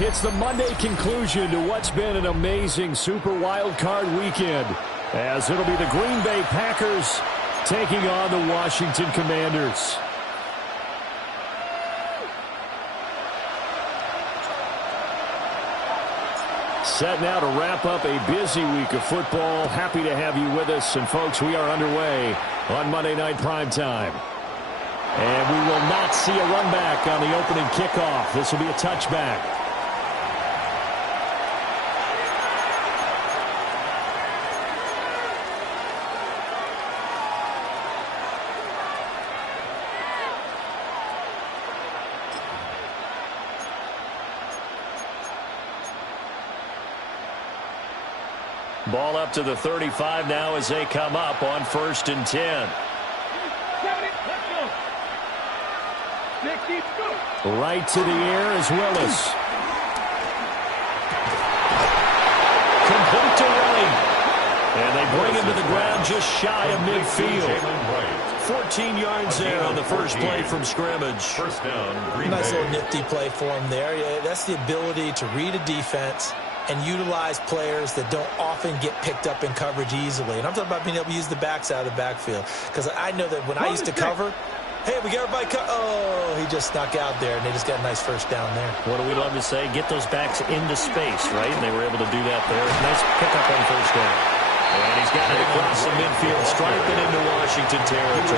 It's the Monday conclusion to what's been an amazing Super Wild Card weekend, as it'll be the Green Bay Packers taking on the Washington Commanders. Set now to wrap up a busy week of football. Happy to have you with us. And, folks, we are underway on Monday Night Primetime. And we will not see a run back on the opening kickoff. This will be a touchback. Ball up to the 35 now as they come up on 1st and 10. Right to the air is Willis. Complete to right. And they bring him to the ground just shy of midfield. 14 yards there on the first play from scrimmage. First down. Nice little nifty play for him there. Yeah, that's the ability to read a defense and utilize players that don't often get picked up in coverage easily. And I'm talking about being able to use the backs out of the backfield. Because I know that when I used to cover, hey, we got everybody oh, he just snuck out there, and they just got a nice first down there. What do we love to say? Get those backs into space, right? And they were able to do that there. Nice pickup on first down. And he's got it across the midfield, striping into Washington territory.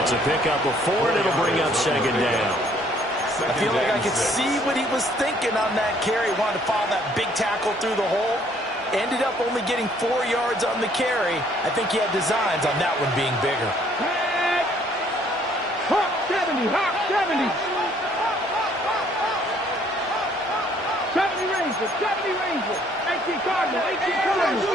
It's a pickup of 4, and it'll bring up 2nd down. I feel like I could see what he was thinking on that carry. Wanted to follow that big tackle through the hole. Ended up only getting 4 yards on the carry. I think he had designs on that one being bigger. Hawk 70, Hawk 70. 70 Rangers, 70 Rangers. 18 Cardinal, 18 Cardinal.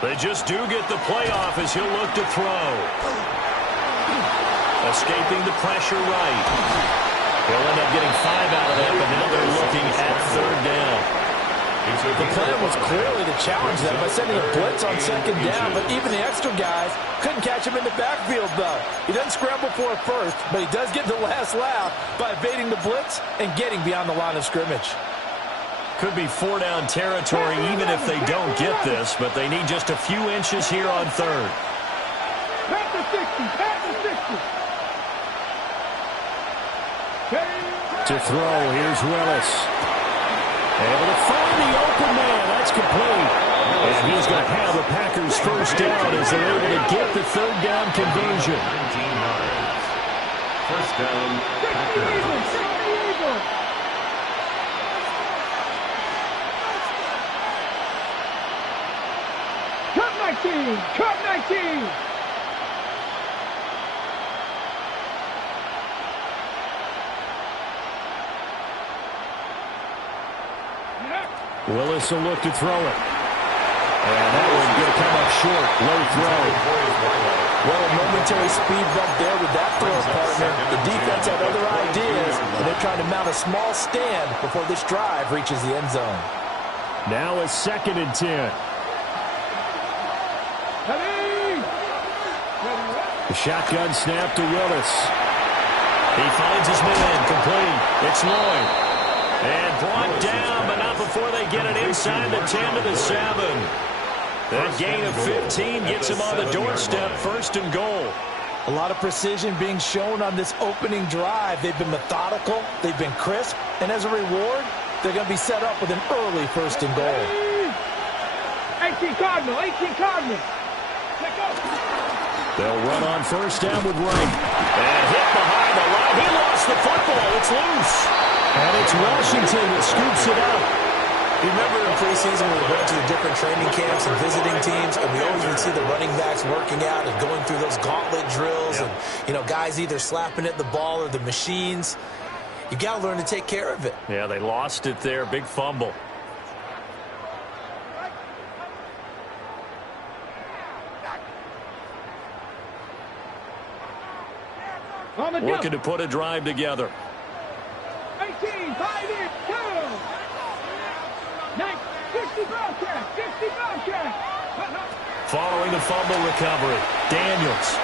They just do get the playoff as he'll look to throw. Escaping the pressure right. He'll end up getting 5 out of that, but now they're looking at 3rd down. The plan was clearly to challenge them by sending a blitz on 2nd down, but even the extra guys couldn't catch him in the backfield, though. He doesn't scramble for it first, but he does get the last laugh by evading the blitz and getting beyond the line of scrimmage. Could be 4-down territory even if they don't get this, but they need just a few inches here on 3rd. Back to 60, back to 60. To throw, here's Willis. Able to find the open man. That's complete. And he's going to have the Packers first down as they're able to get the 3rd down conversion. 19 yards. First down, Packers. Cut 19! Willis will look to throw it. And that one's going to come up short. Low throw. Well, a momentary speed bump there with that throw, partner. The defense had other ideas, and they're trying to mount a small stand before this drive reaches the end zone. Now a 2nd and 10. The shotgun snap to Willis. He finds his man, complete. It's Lloyd. And brought down, but not before they get it inside the 10 to the 7. That gain of 15 gets him on the doorstep, 1st and goal. A lot of precision being shown on this opening drive. They've been methodical, they've been crisp, and as a reward, they're going to be set up with an early 1st and goal. 18 Cardinal, 18 Cardinal. They'll run on 1st down with Wright. And hit behind the line. He lost the football. It's loose. And it's Washington that scoops it up. You remember in preseason when we went to the different training camps and visiting teams, and we always would see the running backs working out and going through those gauntlet drills, and, you know, guys either slapping at the ball or the machines. You got to learn to take care of it. Yeah, they lost it there. Big fumble. Looking to put a drive together. 18, 5 in, 2. 60 Bobcats. following the fumble recovery. Daniels.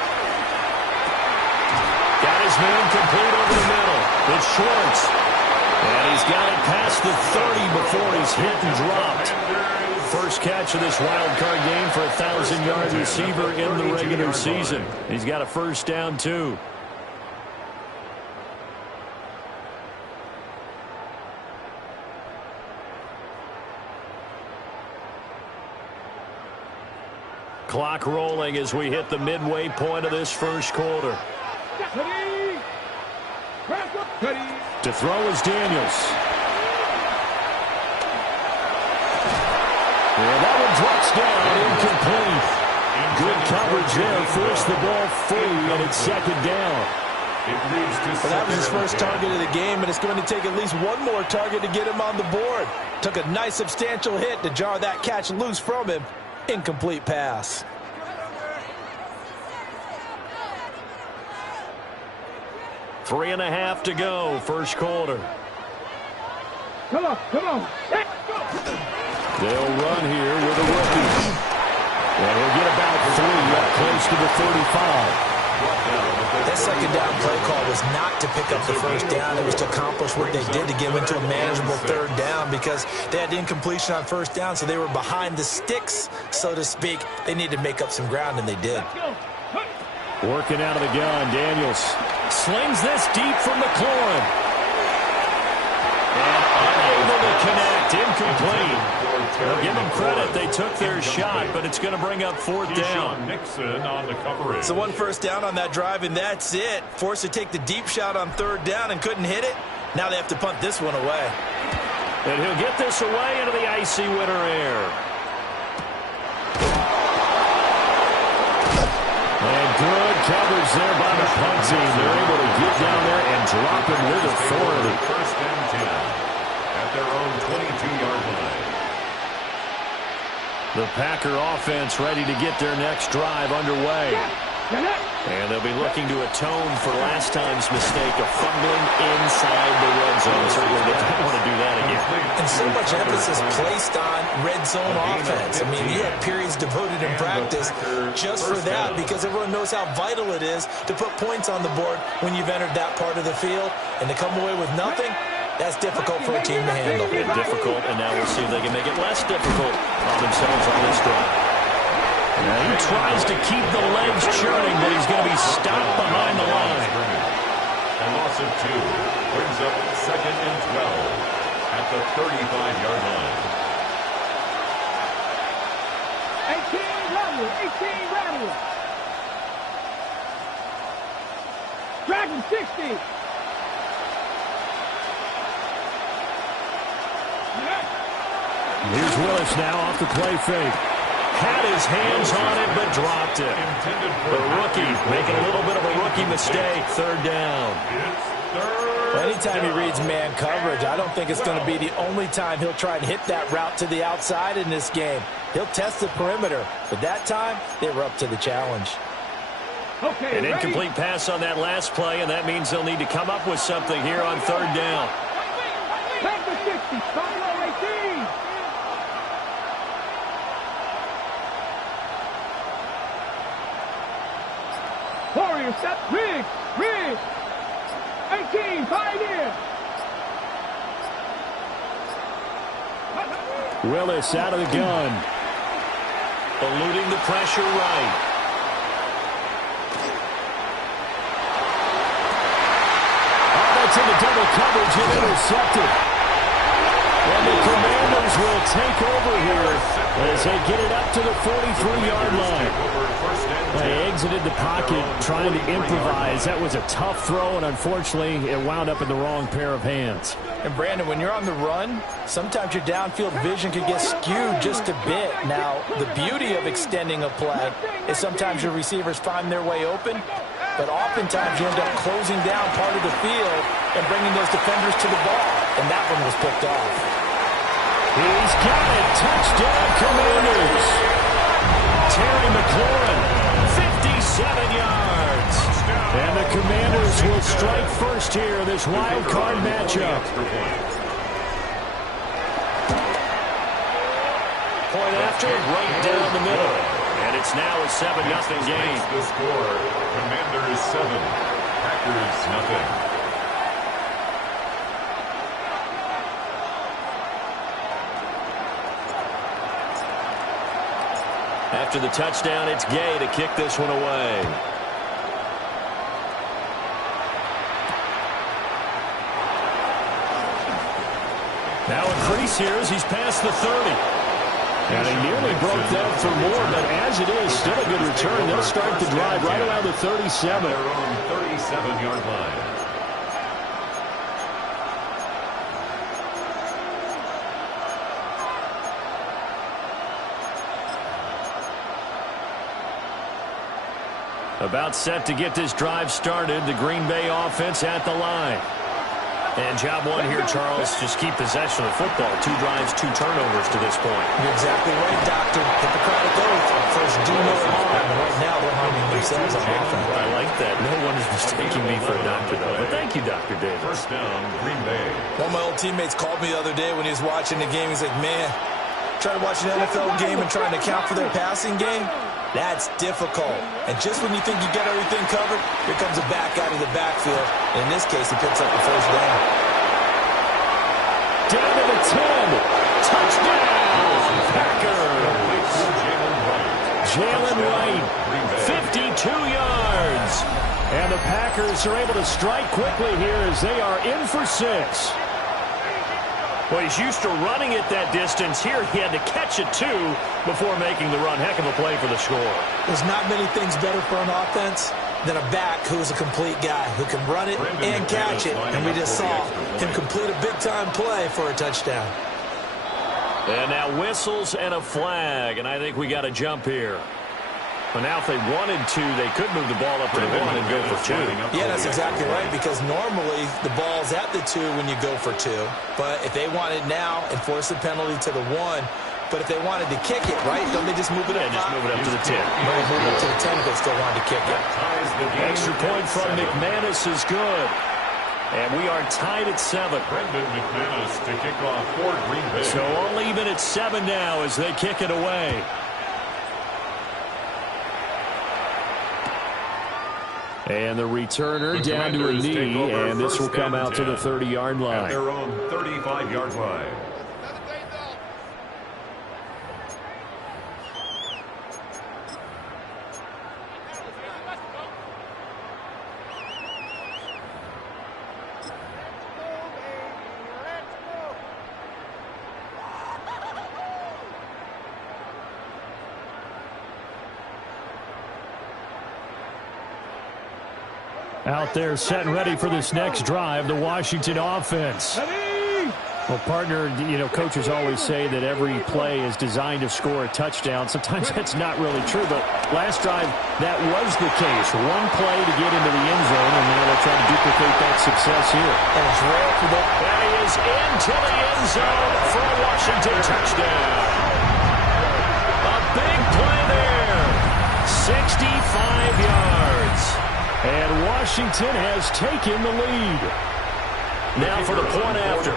Got his man complete over the middle. It's Schwartz. And he's got it past the 30 before he's hit and dropped. First catch of this wild card game for a 1,000-yard receiver in the regular season. He's got a first down, too. Clock rolling as we hit the midway point of this first quarter. To throw is Daniels. And that one drops down, incomplete. Good coverage there, forced the ball free, and it's second down. Well, that was his first target of the game, and it's going to take at least one more target to get him on the board. Took a nice substantial hit to jar that catch loose from him. Incomplete pass. Three and a half to go, first quarter. Come on, come on. They'll run here with a rookie. And he'll get about 3 up close to the 35. That second down play call was not to pick up the first down. It was to accomplish what they did to get them into a manageable third down because they had incompletion on first down, so they were behind the sticks, so to speak. They needed to make up some ground, and they did. Working out of the gun, Daniels slings this deep from McLaurin. And unable to connect, incomplete. Well, give them credit. They took their shot, but it's going to bring up fourth down. Nixon on the coverage. So one first down on that drive, and that's it. Forced to take the deep shot on third down and couldn't hit it. Now they have to punt this one away. And he'll get this away into the icy winter air. And good coverage there by the punt team. They're able to get down there and drop him with authority. First and 10 at their own 22-yard line. The Packer offense ready to get their next drive underway. And they'll be looking to atone for last time's mistake of fumbling inside the red zone. Certainly they don't want to do that again. And so much emphasis placed on red zone offense. I mean, you had periods devoted in practice just for that because everyone knows how vital it is to put points on the board when you've entered that part of the field. And to come away with nothing, that's difficult for a team to handle. Difficult, and now we'll see if they can make it less difficult on themselves on this drive. Now he tries to keep the legs churning, but he's going to be stopped behind the line. A loss of 2 brings up second and 12 at the 35-yard line. 18 Rattler, 18 Rattler. Dragon 60. Here's Willis now off the play fake. Had his hands on it, but dropped it. The rookie making a little bit of a rookie mistake. Third down. Well, anytime he reads man coverage, I don't think it's going to be the only time he'll try to hit that route to the outside in this game. He'll test the perimeter, but that time they were up to the challenge. Okay, An incomplete pass on that last play, and that means they'll need to come up with something here on third down. Packer 60, Buffalo 18. Warrior set, Riggs, 18, Pioneer. Willis out of the gun. Eluding the pressure right. Oh, that's into double coverage and intercepted. And the Commanders will take over here as they get it up to the 43-yard line. They exited the pocket trying to improvise. That was a tough throw, and unfortunately, it wound up in the wrong pair of hands. And, Brandon, when you're on the run, sometimes your downfield vision can get skewed just a bit. Now, the beauty of extending a play is sometimes your receivers find their way open, but oftentimes you end up closing down part of the field and bringing those defenders to the ball, and that one was picked off. He's got it. Touchdown, Commanders. Terry McLaurin, 57 yards. And the Commanders will strike first here in this wild card matchup. Point after, right down the middle. And it's now a 7-0 game. The score, Commanders 7, Packers nothing. After the touchdown, it's Gay to kick this one away. Now a crease here as he's past the 30. And he nearly broke that for more, but as it is, still a good return. They'll start the drive right around the 37. Their own 37-yard line. About set to get this drive started. The Green Bay offense at the line. And job one here, Charles, just keep possession of the football. 2 drives, 2 turnovers to this point. You're exactly right, Doctor. Hippocratic oath. First, do no harm. And right now, they're harming themselves on offense. I like that. No one is mistaking me for a doctor, though. But thank you, Dr. Davis. First down, Green Bay. One of my old teammates called me the other day when he was watching the game. He's like, man, trying to watch an NFL game and trying to account for their passing game? That's difficult. And just when you think you get everything covered, here comes a back out of the backfield. And in this case, he picks up the first down. Down to the 10. Touchdown, Packers. Jalen Wright, 52 yards. And the Packers are able to strike quickly here as they are in for 6. Well, he's used to running it that distance. Here, he had to catch it, too, before making the run. Heck of a play for the score. There's not many things better for an offense than a back who's a complete guy who can run it and catch it. And we just saw him complete a big-time play for a touchdown. And now whistles and a flag. And I think we got a jump here. But now if they wanted to, they could move the ball up to the 1 and go for 2. Yeah, that's exactly right, because normally the ball's at the 2 when you go for 2. But if they wanted now, enforce the penalty to the 1. But if they wanted to kick it, right, don't they just move it up? Yeah, just move it up to the 10. Right, move it up to the 10 if they still wanted to kick it. Extra point from McManus is good. And we are tied at 7. Brendan McManus to kick off for Green Bay. So all even at 7 now as they kick it away. And the returner down to a knee, and this will come out to the 30-yard line. At their own 35-yard line. Out there set and ready for this next drive, the Washington offense. Well, partner, you know, coaches always say that every play is designed to score a touchdown. Sometimes that's not really true, but last drive, that was the case. 1 play to get into the end zone, and now they'll try to duplicate that success here. And it's rare for the... And he is into the end zone for a Washington touchdown. A big play there. 65 yards. And Washington has taken the lead. Now for the point after.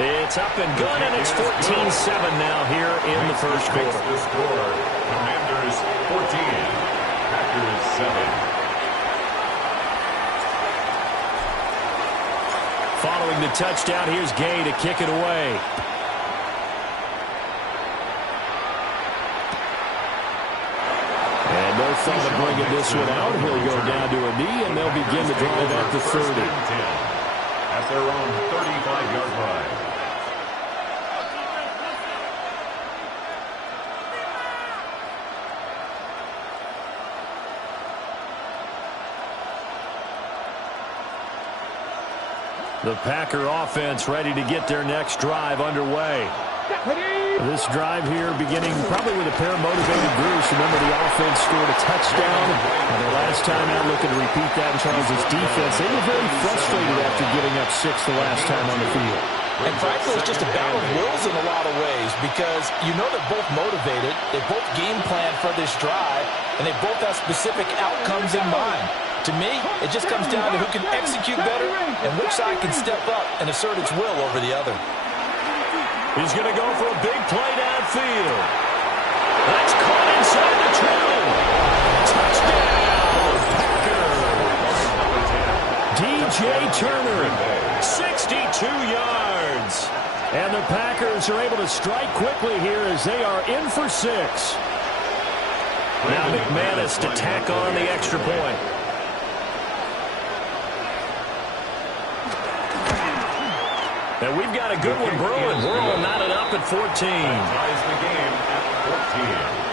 It's up and good, and it's 14-7 now here in the first quarter. The score, Commanders 14, Packers 7. Following the touchdown, here's Gay to kick it away. And no thought of bringing this one out. He'll go down to a knee, and they'll begin the drive at the 30. At their own 35-yard line. The Packer offense ready to get their next drive underway. This drive here beginning probably with a pair of motivated Bruce. Remember, the offense scored a touchdown. And their last time out looking to repeat that in Charles' defense. They were very frustrated after giving up 6 the last time on the field. And frankly, it's just a battle of wills in a lot of ways because you know they're both motivated. They both game plan for this drive, and they both have specific outcomes in mind. To me, it just comes down to who can execute better and which side can step up and assert its will over the other. He's going to go for a big play downfield. That's caught inside the 20. Touchdown, Packers. DJ Turner, 62 yards. And the Packers are able to strike quickly here as they are in for 6. Now McManus to tack on the extra point. And we've got a good one brewing. We're all knotted up at 14. Ties the game at 14.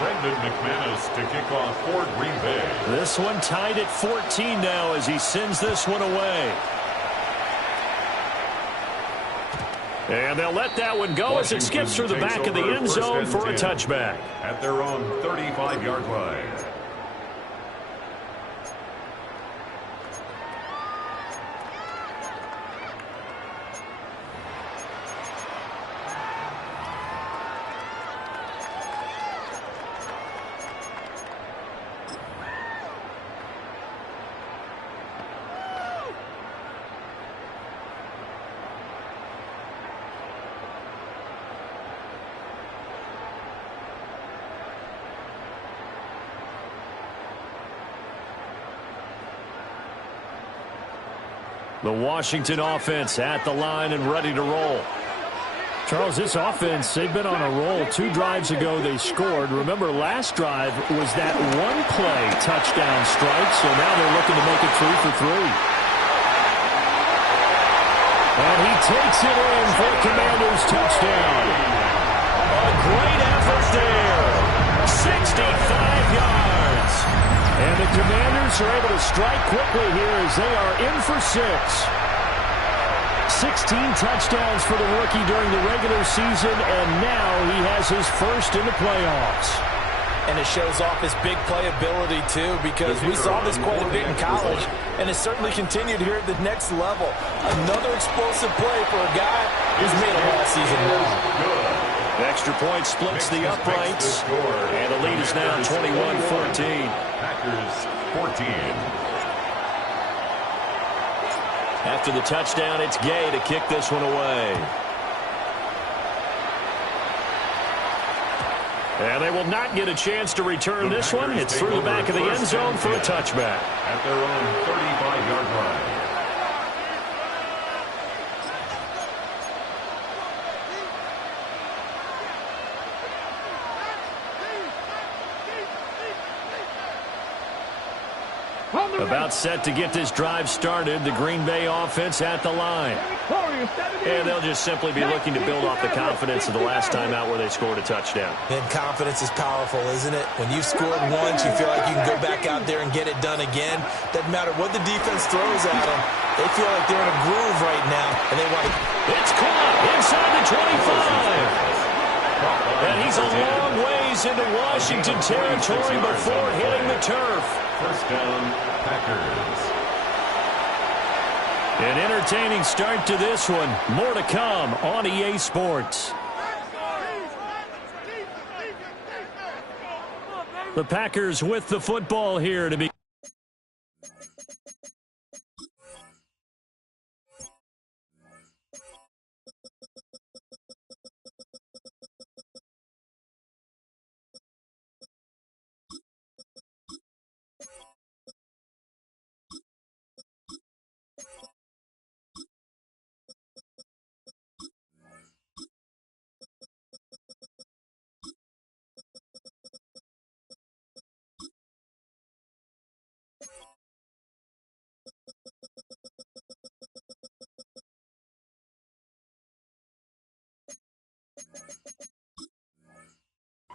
Brendan McManus to kick off for Green Bay. This one tied at 14 now as he sends this one away. And they'll let that one go as it skips through the back of the end zone for a touchback. At their own 35-yard line. The Washington offense at the line and ready to roll. Charles, this offense, they've been on a roll. 2 drives ago they scored. Remember, last drive was that one-play touchdown strike, so now they're looking to make it 3 for 3. And he takes it in for a Commanders touchdown. A great effort there. 65 yards. And the Commanders are able to strike quickly here as they are in for 6. 16 touchdowns for the rookie during the regular season, and now he has his first in the playoffs. And it shows off his big playability, too, because we saw this quite a bit in college, and it's certainly continued here at the next level. Another explosive play for a guy who's made a all season long. Extra point splits the uprights, and the lead is now 21-14. Packers 14. After the touchdown, it's Gay to kick this one away. And they will not get a chance to return this one. It's through the back of the end zone for a touchback. At their own 35-yard line. About set to get this drive started, the Green Bay offense at the line. And they'll just simply be looking to build off the confidence of the last time out where they scored a touchdown. And confidence is powerful, isn't it? When you've scored once, you feel like you can go back out there and get it done again. Doesn't matter what the defense throws at them. They feel like they're in a groove right now, and they want to... It's caught inside the 25. And he's a long ways into Washington territory before hitting the turf. First down, Packers. An entertaining start to this one. More to come on EA Sports. The Packers with the football here to be.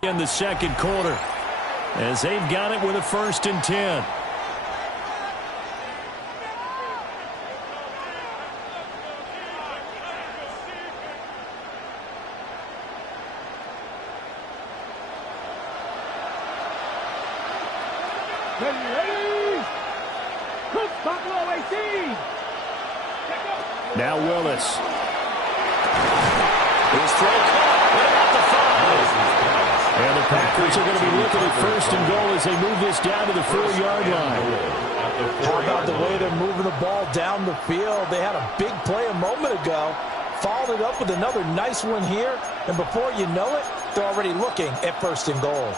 In the second quarter, as they've got it with a 1st and 10. Ready. Cook, Buffalo 18. Now Willis. His throw caught. What about the 5? And the the Packers are going to be looking at first and goal as they move this down to the 4-yard line. How about the way they're moving the ball down the field? They had a big play a moment ago, followed it up with another nice one here, and before you know it, they're already looking at first and goal.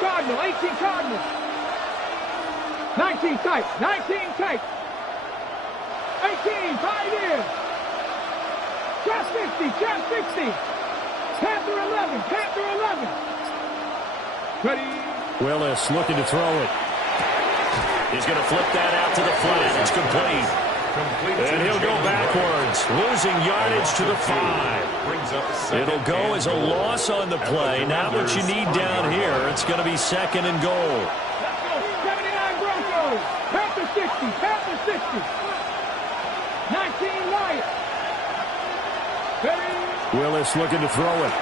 Cardinal, 18 Cardinal. 19 tight, 19 tight. 18, 5 in. Chest 50, chest 60. Panther 11, Panther 11. Ready. Willis looking to throw it. He's going to flip that out to the flat. It's complete. And he'll go backwards, losing yardage to the 5. It'll go as a loss on the play. Not what you need down here. It's going to be second and goal. Let's go. 79 Broncos. Panther 60, Panther 60. 19 Lions. Ready. Willis looking to throw it.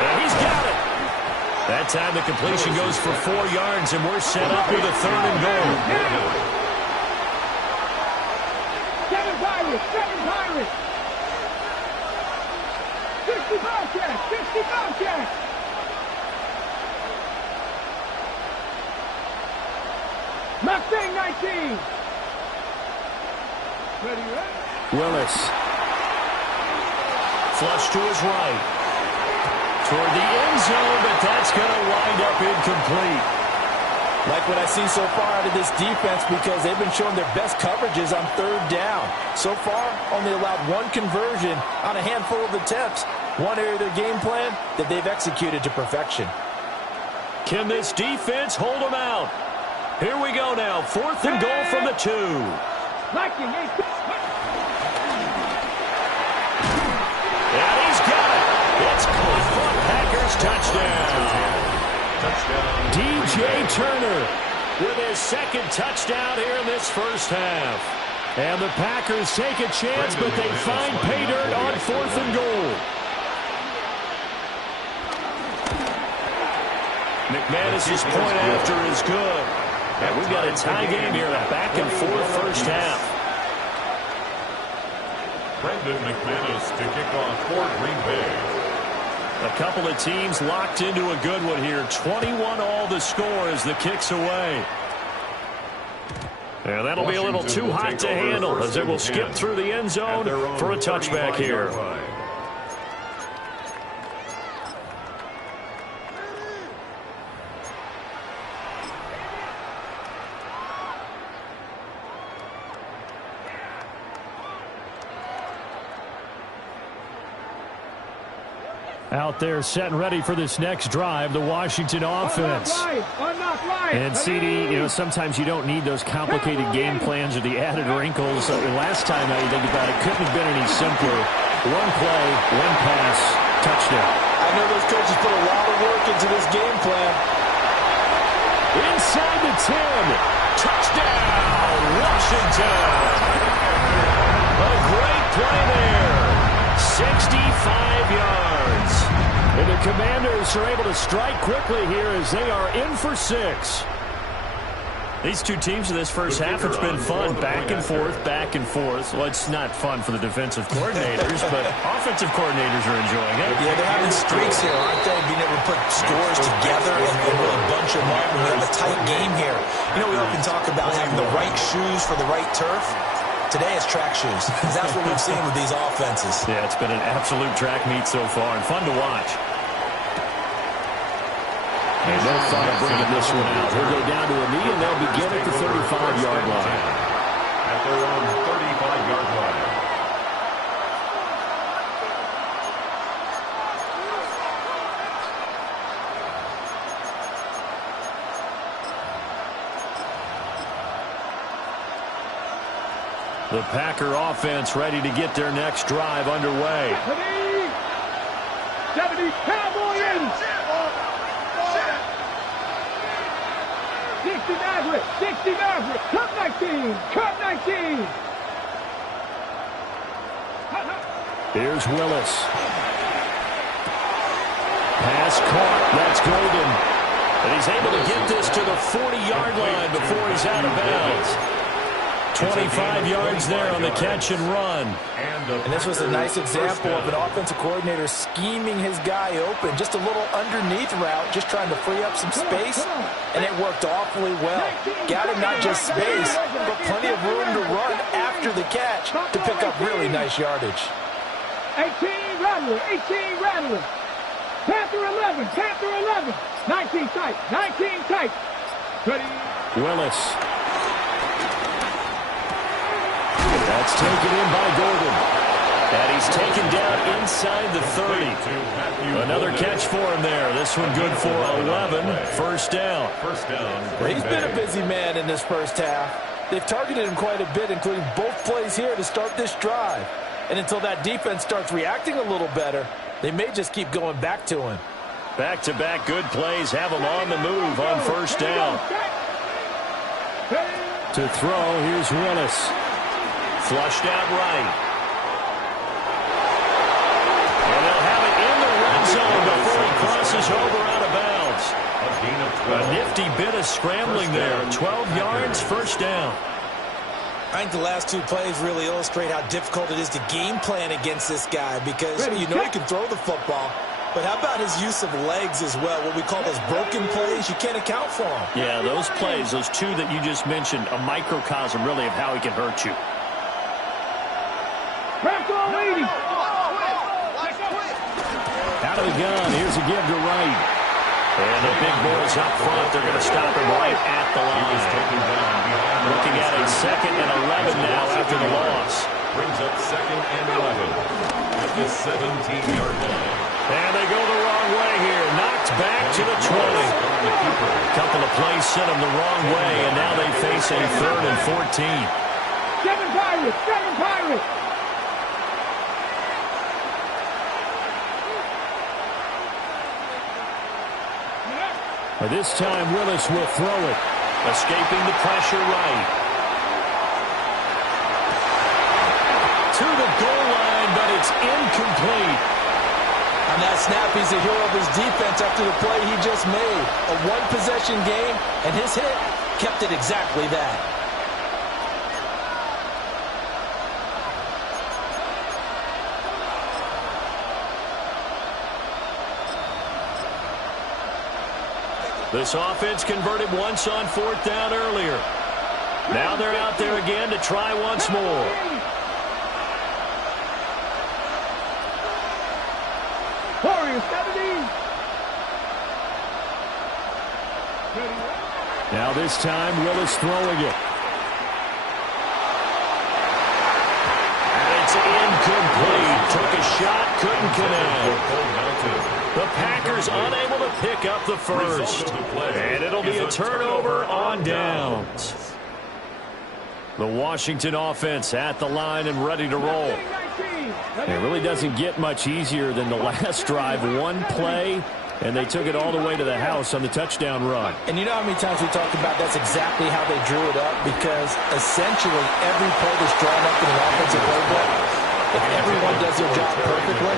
And he's got it. That time the completion goes for 4 yards, and we're set up with a third and goal. 7 Pirates. 60 Bobcats, 60 Bobcats. Mustang 19. Ready. Willis. Flush to his right. Toward the end zone, but that's going to wind up incomplete. Like what I've seen so far out of this defense, because they've been showing their best coverages on third down. So far, only allowed one conversion on a handful of attempts. One area of their game plan that they've executed to perfection. Can this defense hold them out? Here we go now. 4th and goal from the 2. Liking it. And he's got it. It's caught for a Packers touchdown. DJ Turner with his second touchdown here in this first half. And the Packers take a chance, but they find pay dirt on 4th and goal. McManus's point after is good. And we've got a tie game here, a back-and-forth first half. Brendan McManus to kick off for Green Bay. A couple of teams locked into a good one here. 21 all the score as the kick's away. And that'll be a little too hot to handle as it will skip through the end zone for a touchback here. Out there set and ready for this next drive, the Washington offense. And CD, you know, sometimes you don't need those complicated game plans or the added wrinkles. Last time I think about it, couldn't have been any simpler. One play, one pass, touchdown. I know those coaches put a lot of work into this game plan. Inside the 10. Touchdown, Washington. A great play there. 65 yards. And the Commanders are able to strike quickly here as they are in for 6. These two teams in this first half, it's been fun. Back and forth, back and forth. Well, it's not fun for the defensive coordinators, but offensive coordinators are enjoying it. Yeah, they're having streaks here, aren't they? Being able to put scores together and really bunch them up. And we have a tight game here. You know, we often talk about having the right shoes for the right turf. Today it's track shoes. That's what we've seen with these offenses. Yeah, it's been an absolute track meet so far and fun to watch. And no thought of bringing this one out. He'll go down to a knee, and they'll begin at the 35-yard line. At their own 35-yard line. The Packer offense ready to get their next drive underway. 70 Cowboys! 60 Maverick! 60 Maverick! Cut 19! Cut 19! Here's Willis. Pass caught. That's Golden. And he's able to get this to the 40-yard line before he's out of bounds. 25 yards there on the catch and run. And this was a nice example of an offensive coordinator scheming his guy open. Just a little underneath route, just trying to free up some space, and it worked awfully well. Got him not just space, but plenty of room to run after the catch to pick up really nice yardage. 18 Rattler, 18 Rattler. Panther 11, Panther 11. 19 tight, 19 tight. Ready. Willis. That's taken in by Gordon. And he's taken down inside the 30. Another catch for him there. This one good for 11. First down. He's been a busy man in this first half. They've targeted him quite a bit, including both plays here to start this drive. And until that defense starts reacting a little better, they may just keep going back to him. Back-to-back good plays have him on the move on first down. To throw, here's Willis. Flushed out right. And they'll have it in the red zone before he crosses over out of bounds. A nifty bit of scrambling there. 12 yards, first down. I think the last two plays really illustrate how difficult it is to game plan against this guy because you know he can throw the football, but how about his use of legs as well, what we call those broken plays? You can't account for them. Yeah, those plays, those two that you just mentioned, a microcosm really of how he can hurt you. Out of the gun, here's a give to Wright. And the big boys up front, they're going to stop him right at the line. Looking at a 2nd and 11 now after the loss. Brings up 2nd and 11 at the 17-yard line. And they go the wrong way here. Knocked back to the 20. A couple of plays sent them the wrong way, and now they face a 3rd and 14. 7 Pirates, 7 Pirates. This time, Willis will throw it. Escaping the pressure right. To the goal line, but it's incomplete. On that snap, he's a hero of his defense after the play he just made. A one-possession game, and his hit kept it exactly that. This offense converted once on 4th down earlier. Now they're out there again to try once more. Warriors 70. Now this time, Willis throwing it. And it's incomplete. Took a shot, couldn't connect. The Packers unable to pick up the first. And it'll be a turnover on downs. The Washington offense at the line and ready to roll. It really doesn't get much easier than the last drive. One play, and they took it all the way to the house on the touchdown run. And you know how many times we talked about that's exactly how they drew it up? Because essentially every play that's drawn up in an offensive playbook, if everyone does their job perfectly,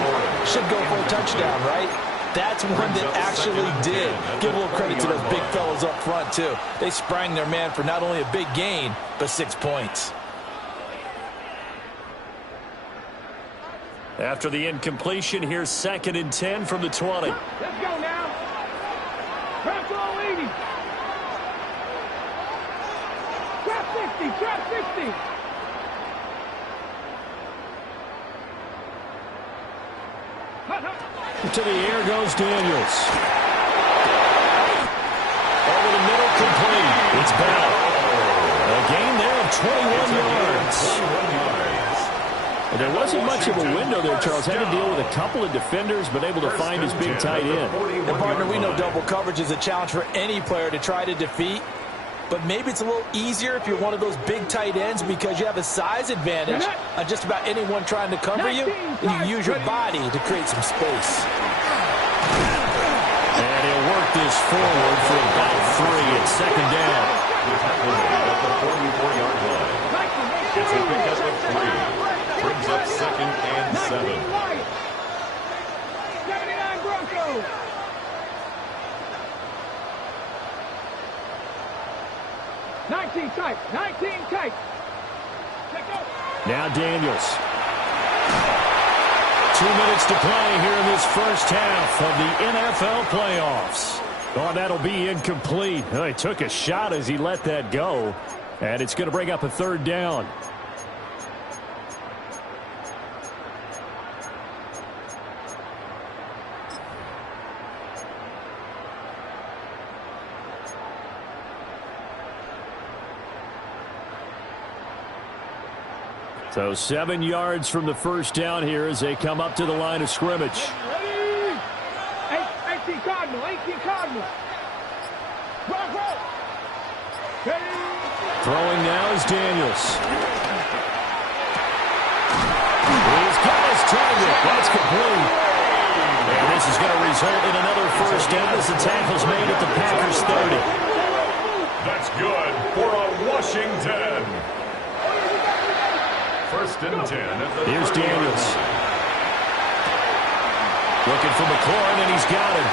should go for a touchdown, right? That's one that actually did. Give a little credit to those big fellas up front, too. They sprang their man for not only a big gain, but 6 points. After the incompletion, here's 2nd and 10 from the 20. Let's go now. Trap all 80. Trap 60, trap 60. To the air goes Daniels. Over the middle, complete. It's Bell. A gain there of 21 yards. There wasn't much of a window there, Charles. Had to deal with a couple of defenders, but able to find his big tight end. And, partner, we know double coverage is a challenge for any player to try to defeat. But maybe it's a little easier if you're one of those big tight ends because you have a size advantage on just about anyone trying to cover you, and you use your body to create some space. And he'll work this forward for about 3 at 2nd down. At the 44-yard line. It's a pickup of 3. Brings up 2nd and 7. 79 Broncos. 19 tight. 19 tight. Now Daniels. 2 minutes to play here in this first half of the NFL playoffs. Oh, that'll be incomplete. Oh, he took a shot as he let that go. And it's going to bring up a third down. So 7 yards from the first down here as they come up to the line of scrimmage. 18 Cardinal, 18 Cardinal. Throwing now is Daniels. He's got his target. That's complete. And this is going to result in another first down as the tackle's made at the Packers 30. That's good for a Washington. First and 10 at the Here's Daniels. Looking for McLaurin, and he's got him.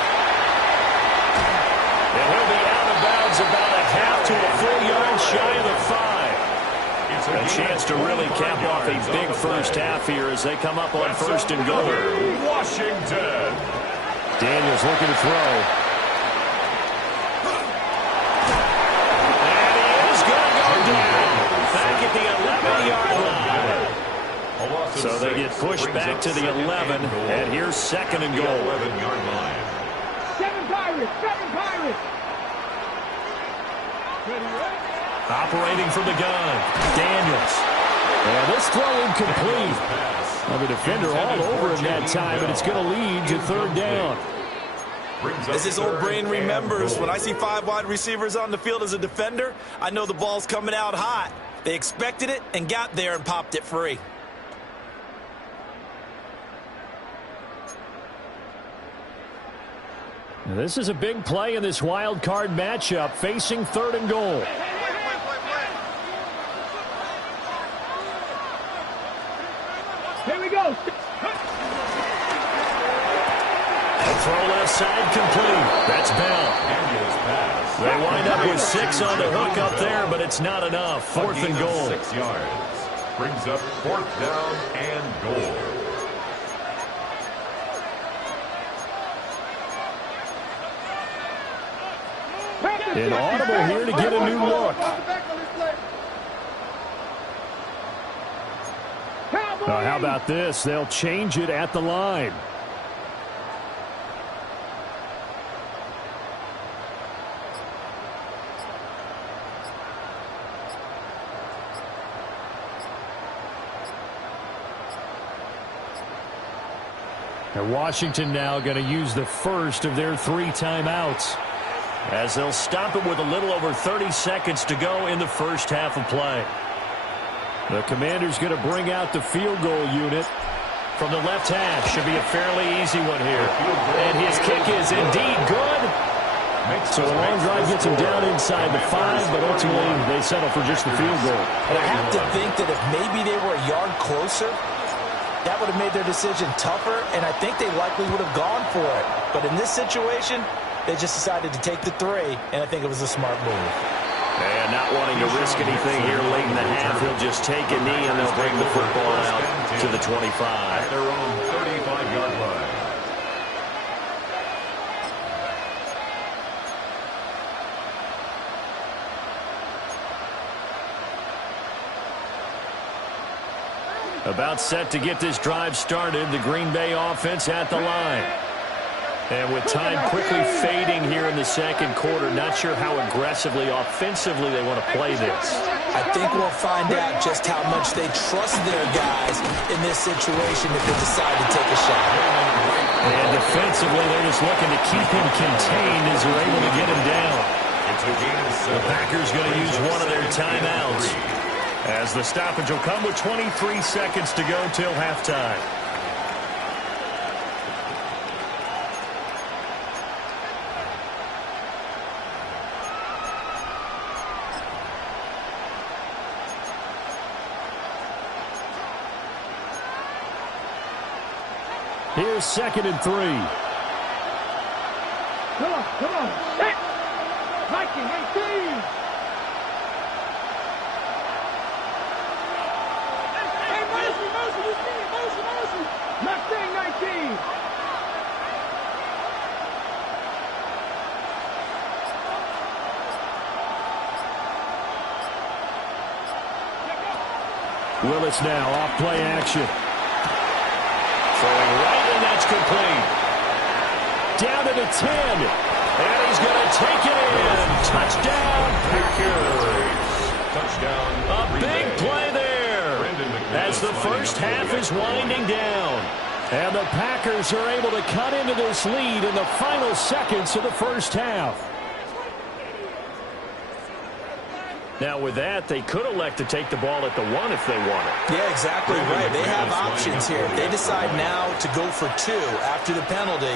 And he'll be out of bounds about a half to a full yard shy of the 5. A chance to really cap off a big first half here as they come up on first and goal. Washington. Daniels looking to throw. And he is going to go down back at the 11-yard line. So they get pushed back to the 11, and here's second and goal. 11-yard line. 7 Pirates, 7 Pirates. Operating from the gun, Daniels. And this throw incomplete. Well, the defender all over him that time, but it's going to lead to third down. As his old brain remembers, when I see 5 wide receivers on the field as a defender, I know the ball's coming out hot. They expected it and got there and popped it free. Now, this is a big play in this wild card matchup, facing third and goal. Here we go. Throw left side complete. That's Bell. They wind up with 6 on the hook up there, but it's not enough. Fourth and goal. 6 yards. Brings up fourth down and goal. An audible here to get a new look. How about this? They'll change it at the line. And Washington now going to use the first of their 3 timeouts, as they'll stop it with a little over 30 seconds to go in the first half of play. The Commander's going to bring out the field goal unit from the left hash. Should be a fairly easy one here. And his kick is indeed good. So the long drive gets him down inside the 5, but ultimately they settle for just the field goal. And I have to think that if maybe they were a yard closer, that would have made their decision tougher, and I think they likely would have gone for it. But in this situation, they just decided to take the 3, and I think it was a smart move. And not wanting to risk anything here late in the half, he'll just take a knee, and they'll bring the football out to the 25. At their own 35-yard line. About set to get this drive started, the Green Bay offense at the line. And with time quickly fading here in the second quarter, not sure how aggressively, offensively they want to play this. I think we'll find out just how much they trust their guys in this situation if they decide to take a shot. And defensively, they're just looking to keep him contained as they're able to get him down. The Packers going to use one of their timeouts, as the stoppage will come with 23 seconds to go till halftime. Here's second and 3. Come on. Set. Viking 18. Willis now off play action. Throwing right, and that's complete. Down to the 10. And he's going to take it in. Touchdown, Packers. Touchdown. A big play there as the first half is winding down. And the Packers are able to cut into this lead in the final seconds of the first half. Now with that, they could elect to take the ball at the 1 if they want it. Yeah, exactly right. They have options here. If they decide now to go for 2 after the penalty,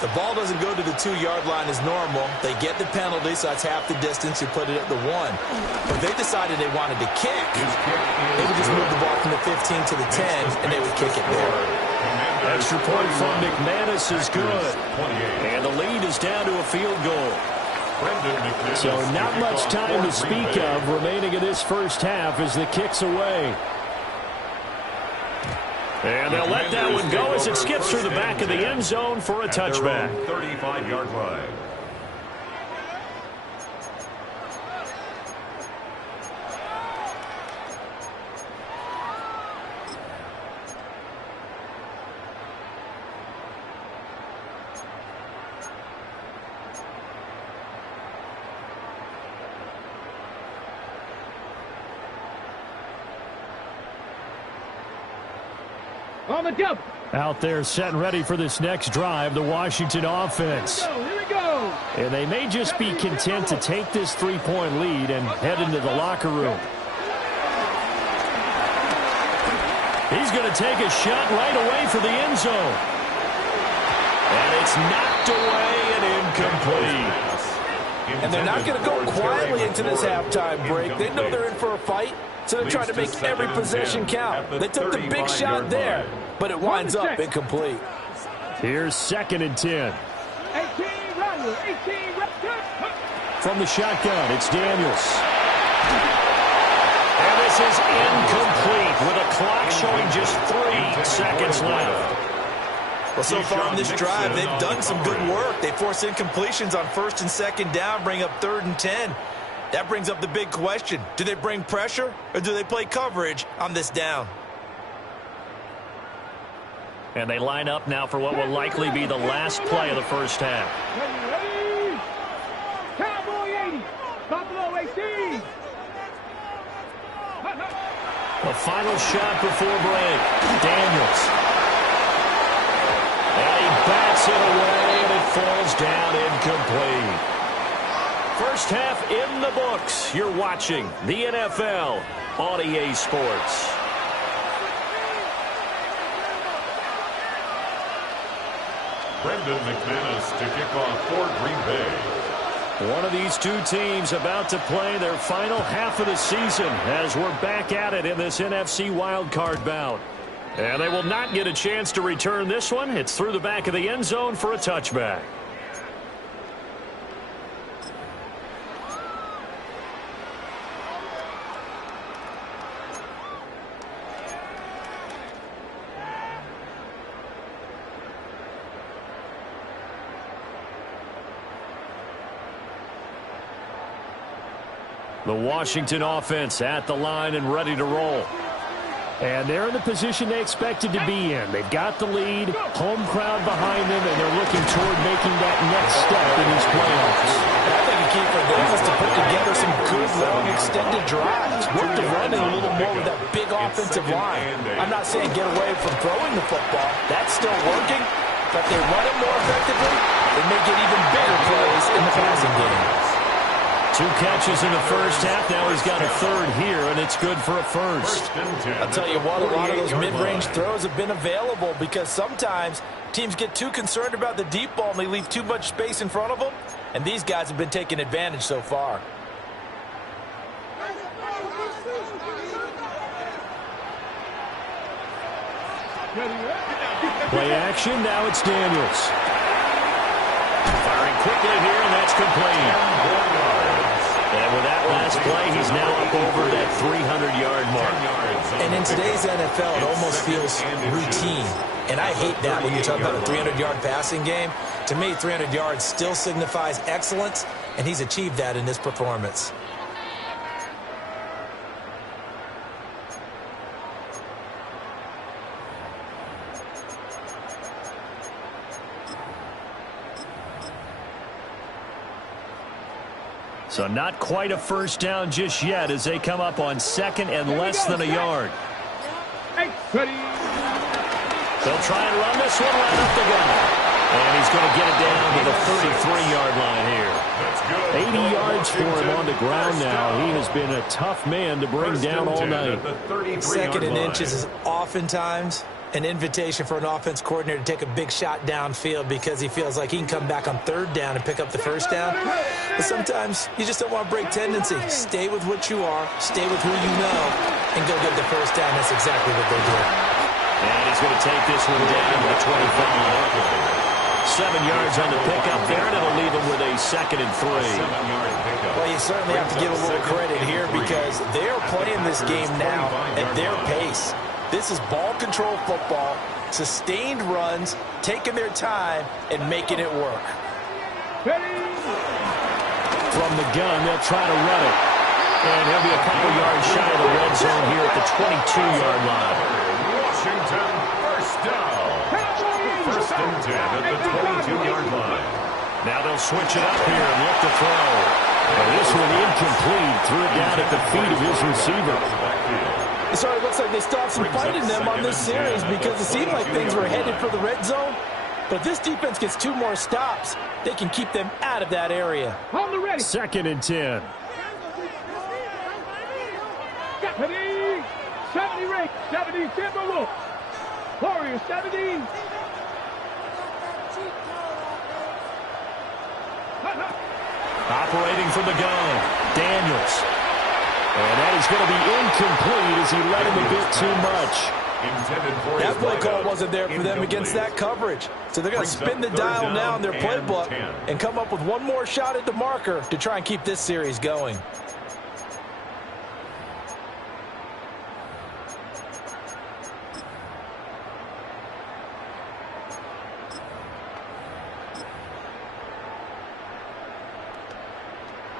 the ball doesn't go to the 2-yard line as normal. They get the penalty, so that's half the distance. You put it at the 1. But if they decided they wanted to kick, they would just move the ball from the 15 to the 10, and they would kick it there. Extra point from McManus is good. And the lead is down to a field goal. So not much time to speak of remaining in this first half as the kick's away. And they'll let that one go as it skips through the back of the end zone for a touchback. 35-yard line. On the double. Out there set and ready for this next drive, the Washington offense. Here we go. And they may just be content to take this 3-point lead and head into the locker room. He's going to take a shot right away for the end zone. And it's knocked away and incomplete. And they're not going to go quietly into this halftime break. They know they're in for a fight, so they're trying to make every possession count. They took the big shot there, but it winds up incomplete. Here's 2nd and 10. 18 Rattler. 18 Rattler. From the shotgun, it's Daniels. And this is incomplete with a clock showing just 3 seconds left. Well, so far in this drive, they've done some good work. They force incompletions on 1st and 2nd down, bring up 3rd and 10. That brings up the big question. Do they bring pressure or do they play coverage on this down? And they line up now for what will likely be the last play of the first half. Ready. Cowboy 80. Buffalo 18. The final shot before break. Daniels. And he bats it away, and it falls down incomplete. First half in the books. You're watching the NFL on EA Sports. Brendan McManus to kick off for Green Bay. One of these two teams about to play their final half of the season as we're back at it in this NFC wildcard bout. And they will not get a chance to return this one. It's through the back of the end zone for a touchback. The Washington offense at the line and ready to roll. And they're in the position they expected to be in. They've got the lead, home crowd behind them, and they're looking toward making that next step in these playoffs. I think the key for them is to put together some good, long, extended drives. Work the running a little more with that big offensive line. I'm not saying get away from throwing the football. That's still working. But if they run it more effectively, they may get even bigger plays in the passing game. 2 catches in the first half. Now he's got a 3rd here, and it's good for a first. I'll tell you what, a lot of those mid-range throws have been available because sometimes teams get too concerned about the deep ball and they leave too much space in front of them, and these guys have been taking advantage so far. Play action, now it's Daniels. Firing quickly here, and that's complete. And with that last play, he's now up over that 300-yard mark. And in today's NFL, it almost feels routine. And I hate that when you talk about a 300-yard passing game. To me, 300 yards still signifies excellence, and he's achieved that in this performance. So not quite a first down just yet as they come up on second and less than a yard. They'll try and run this one right up the gut. And he's going to get it down to the 33-yard line here. 80 yards for him on the ground now. He has been a tough man to bring down all night. Second and inches is oftentimes an invitation for an offense coordinator to take a big shot downfield because he feels like he can come back on third down and pick up the first down. But sometimes you just don't want to break tendency. Stay with what you are, stay with who you know, and go get the first down. That's exactly what they did. And he's going to take this one down to the 25. 7 yards on the pickup there, and it'll leave him with a 2nd and 3. Well, you certainly have to give a little credit here because they are playing this game now at their pace. This is ball control football, sustained runs, taking their time, and making it work. From the gun, they'll try to run it. And he'll be a couple yards shy of the red zone here at the 22-yard line. Washington first down. First and 10 at the 22-yard line. Now they'll switch it up here and look to throw. And this one incomplete. Threw it down at the feet of his receiver. So it looks like they still have some fight in them on this series because it seemed like things were headed for the red zone. But if this defense gets 2 more stops, they can keep them out of that area. 2nd and 10. 70 Rick, 70 Timberwolves. Warriors 70. Operating from the gun, Daniels. And that is going to be incomplete as he let him a bit too much. That play call wasn't there for them against that coverage. So they're going to spin the dial now in their playbook and come up with one more shot at the marker to try and keep this series going.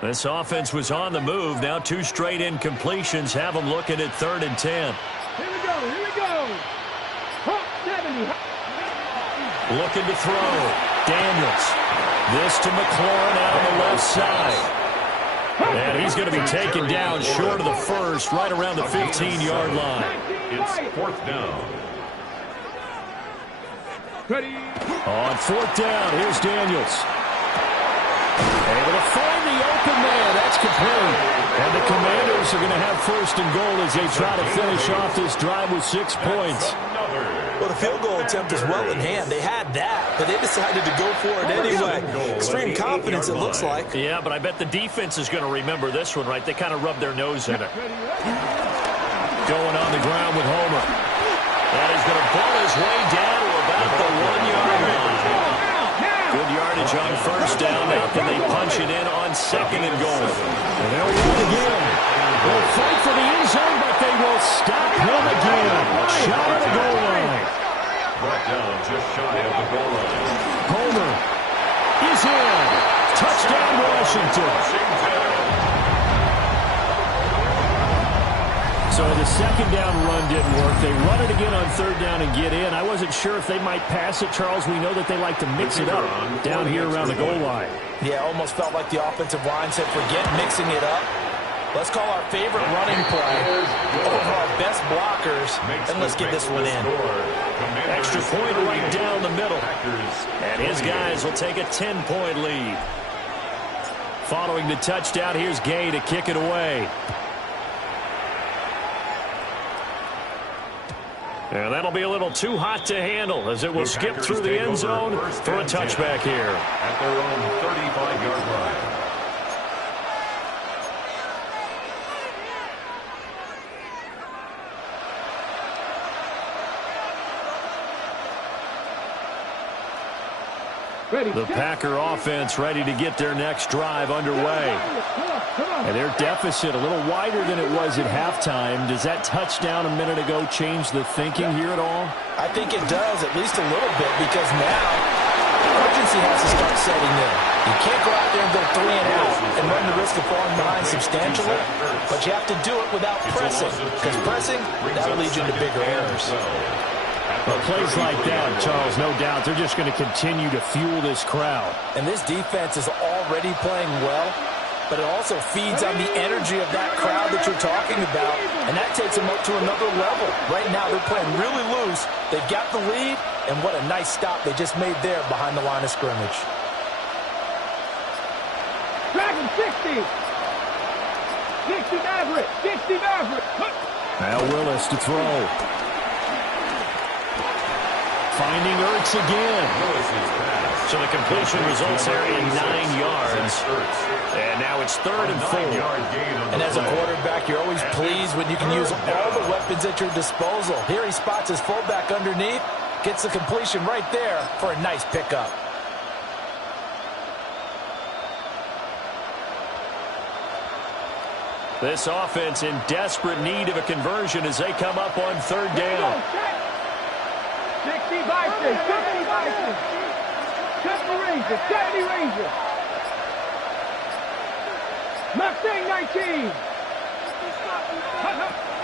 This offense was on the move. Now 2 straight incompletions have them looking at 3rd and 10. Here we go, here we go. 70. Looking to throw. Daniels. This to McLaurin out on the left side. And he's going to be taken down short of the first, right around the 15-yard line. It's 4th down. Ready. On 4th down, here's Daniels. Able to find the open man. That's complete. And the Commanders are going to have 1st and goal as they try to finish off this drive with 6 points. Well, the field goal attempt is well in hand. They had that, but they decided to go for it anyway. Extreme confidence, it looks like. Yeah, but I bet the defense is going to remember this one, right? They kind of rubbed their nose in it. Going on the ground with Homer. And he's going to pull his way down to about the 1-yard line. Good yardage on 1st down. Now can they punch it in on 2nd and goal? And they'll run again. They'll fight for the end zone, but they will stop him again. Shot at the goal line. Brought down just shy of the goal line. Homer is in. Touchdown, Washington. So the 2nd down run didn't work. They run it again on 3rd down and get in. I wasn't sure if they might pass it, Charles. We know that they like to mix it up down here around the goal line. Yeah, almost felt like the offensive line said, forget mixing it up. Let's call our favorite running play over our best blockers, and let's get this one in. Extra point right down the middle. And his guys will take a 10-point lead. Following the touchdown, here's Gay to kick it away. And that'll be a little too hot to handle as it will skip through the end zone for a touchback here. At their own 35-yard line. The Packer offense ready to get their next drive underway. And their deficit a little wider than it was at halftime. Does that touchdown a minute ago change the thinking here at all? I think it does, at least a little bit, because now urgency has to start setting in. You can't go out there and go 3 and out and run the risk of falling behind substantially, but you have to do it without pressing, because pressing, that'll lead you into bigger errors. Well, plays like that, Charles, no doubt, they're just going to continue to fuel this crowd. And this defense is already playing well. but it also feeds on the energy of that crowd that you're talking about, and that takes them up to another level. Right now, they're playing really loose. They've got the lead, and what a nice stop they just made there behind the line of scrimmage. Dragon 60. 60 Maverick. 60 Maverick. Now Willis to throw. Finding Ertz again. So the completion results there in 9 yards. And now it's 3rd and 4. And as a quarterback, you're always pleased when you can use all the weapons at your disposal. Here he spots his fullback underneath, gets the completion right there for a nice pickup. This offense in desperate need of a conversion as they come up on 3rd down. 60 Vikings, 60 Vikings. 70 Rangers, 70 Rangers. Mustang 19.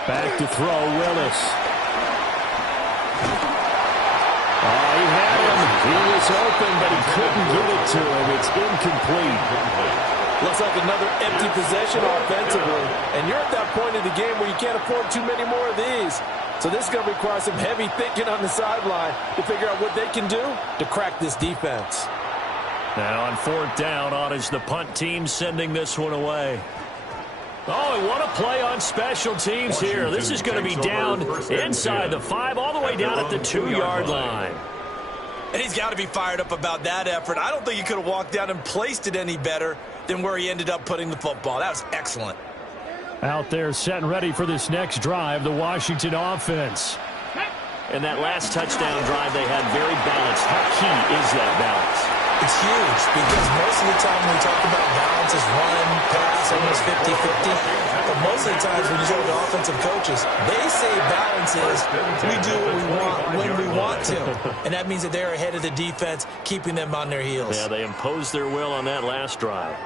Back to throw, Willis. Oh, he had him. He was open, but he couldn't get it to him. It's incomplete. Looks like another empty possession offensively. And you're at that point in the game where you can't afford too many more of these. So this is going to require some heavy thinking on the sideline to figure out what they can do to crack this defense. Now on 4th down, on is the punt team sending this one away. Oh, and what a play on special teams here. This is going to be down inside the 5, all the way down at the 2-yard line. And he's got to be fired up about that effort. I don't think he could have walked down and placed it any better than where he ended up putting the football. That was excellent. Out there set and ready for this next drive, the Washington offense. And that last touchdown drive they had very balanced. How key is that balance? It's huge because most of the time when we talk about balance is run, pass, almost 50-50. But most of the times when you talk to offensive coaches, they say balance is we do what we want when we want to. And that means that they're ahead of the defense, keeping them on their heels. Yeah, they imposed their will on that last drive.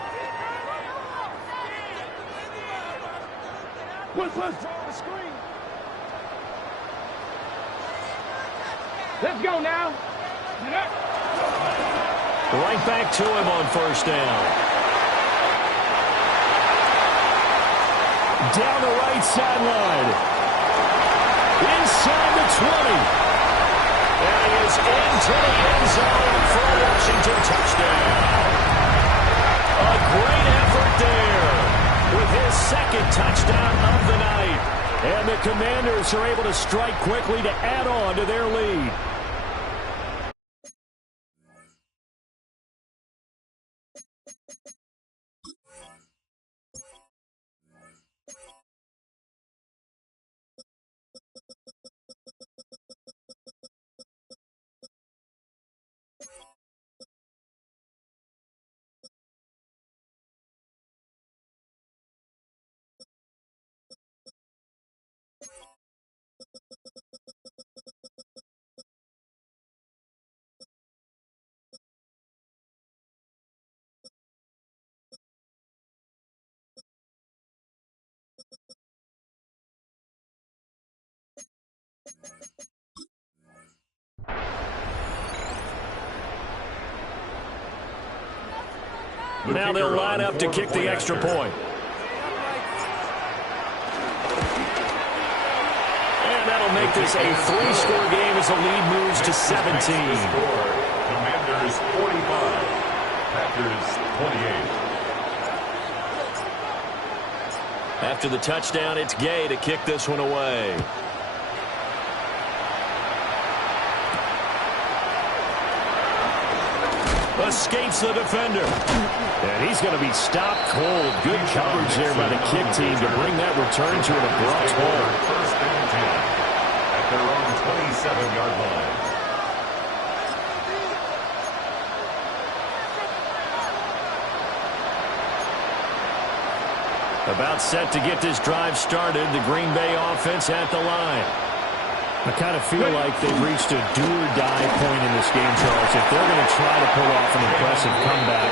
Let's go now. Right back to him on 1st down. Down the right sideline. Inside the 20. And he is into the end zone for a Washington touchdown. A great effort there with his 2nd touchdown of the night. And the Commanders are able to strike quickly to add on to their lead. Now they'll line up to kick the extra point. And that'll make this a 3-score game as the lead moves to 17. Commanders 45, Packers 28. After the touchdown, it's Gay to kick this one away. Escapes the defender. And he's going to be stopped cold. Good coverage there by the kick team to bring that return to an abrupt halt. 1st and 10 at their own 27-yard line. About set to get this drive started. The Green Bay offense at the line. I kind of feel like they've reached a do-or-die point in this game, Charles. If they're going to try to pull off an impressive comeback,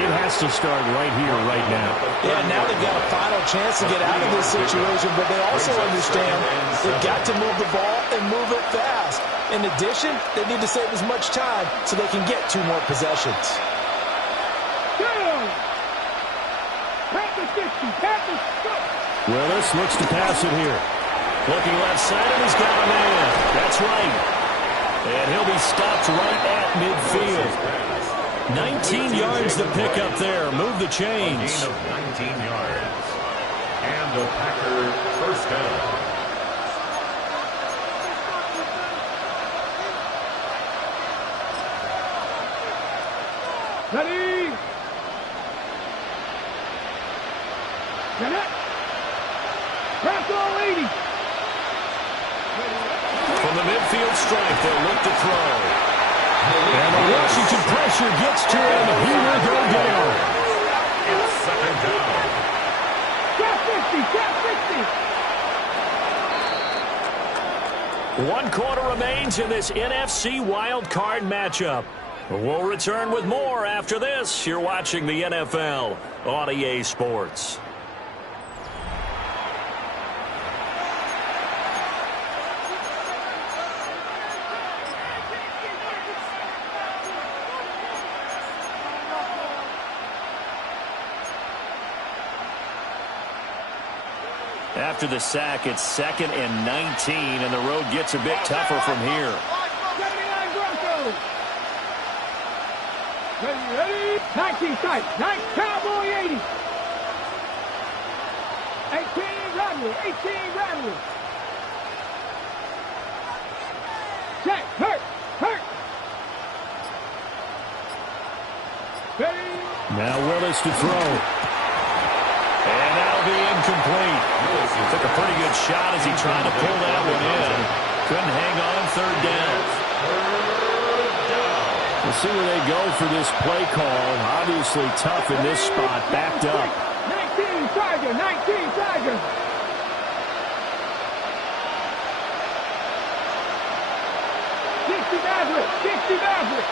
it has to start right here, right now. Yeah, now they've got a final chance to get out of this situation, but they also understand they've got to move the ball and move it fast. In addition, they need to save as much time so they can get 2 more possessions. Willis looks to pass it here. Looking left side, and he's got a man. That's right. And he'll be stopped right at midfield. 19 yards to pick up there. Move the chains. 19 yards. And the Packer first down. Ready? Get it. Press all 80. From the midfield stripe, they'll look to throw. And the Washington pressure gets to him. He will go down. It's second down. Get 50. Get 50. 1 quarter remains in this NFC wild card matchup. We'll return with more after this. You're watching the NFL on EA Sports. After the sack, it's 2nd and 19, and the road gets a bit tougher from here. 79 Broncos. Ready? 19 tight. 9 Cowboy 80. 18 Rattler. 18 Rattler. Check. Hurt. Ready? Now Willis to throw. And that'll be incomplete. Took a pretty good shot as he tried to pull that one in. Couldn't hang on 3rd down. We'll see where they go for this play call. Obviously tough in this spot, backed up. 19 Tiger. 19 Tiger. Maverick.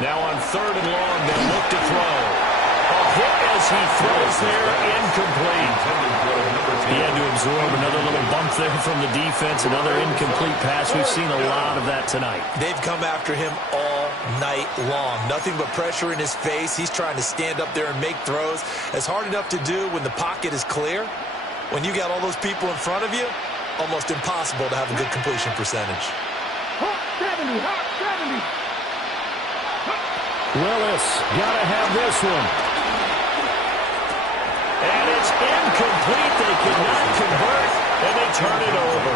Now on 3rd and long, they'll look to throw. A hit as he throws there, incomplete. He had to absorb another little bump there from the defense, another incomplete pass. We've seen a lot of that tonight. They've come after him all night long. Nothing but pressure in his face. He's trying to stand up there and make throws. It's hard enough to do when the pocket is clear. When you got all those people in front of you, almost impossible to have a good completion percentage. Hawk 70. Willis, gotta have this one. And it's incomplete. They cannot convert, and they turn it over.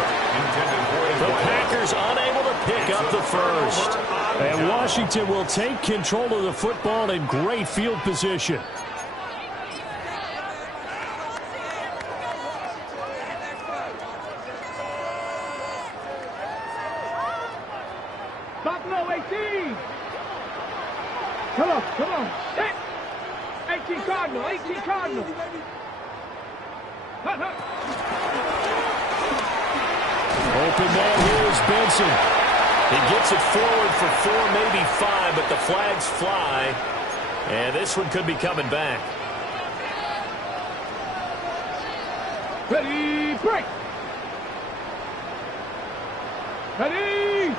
The Packers unable to pick up the first. And Washington will take control of the football in great field position. Buffalo 18. Come on. 18 Cardinal. Open man here is Benson. He gets it forward for 4, maybe 5, but the flags fly. And this one could be coming back. Ready, break. Ready.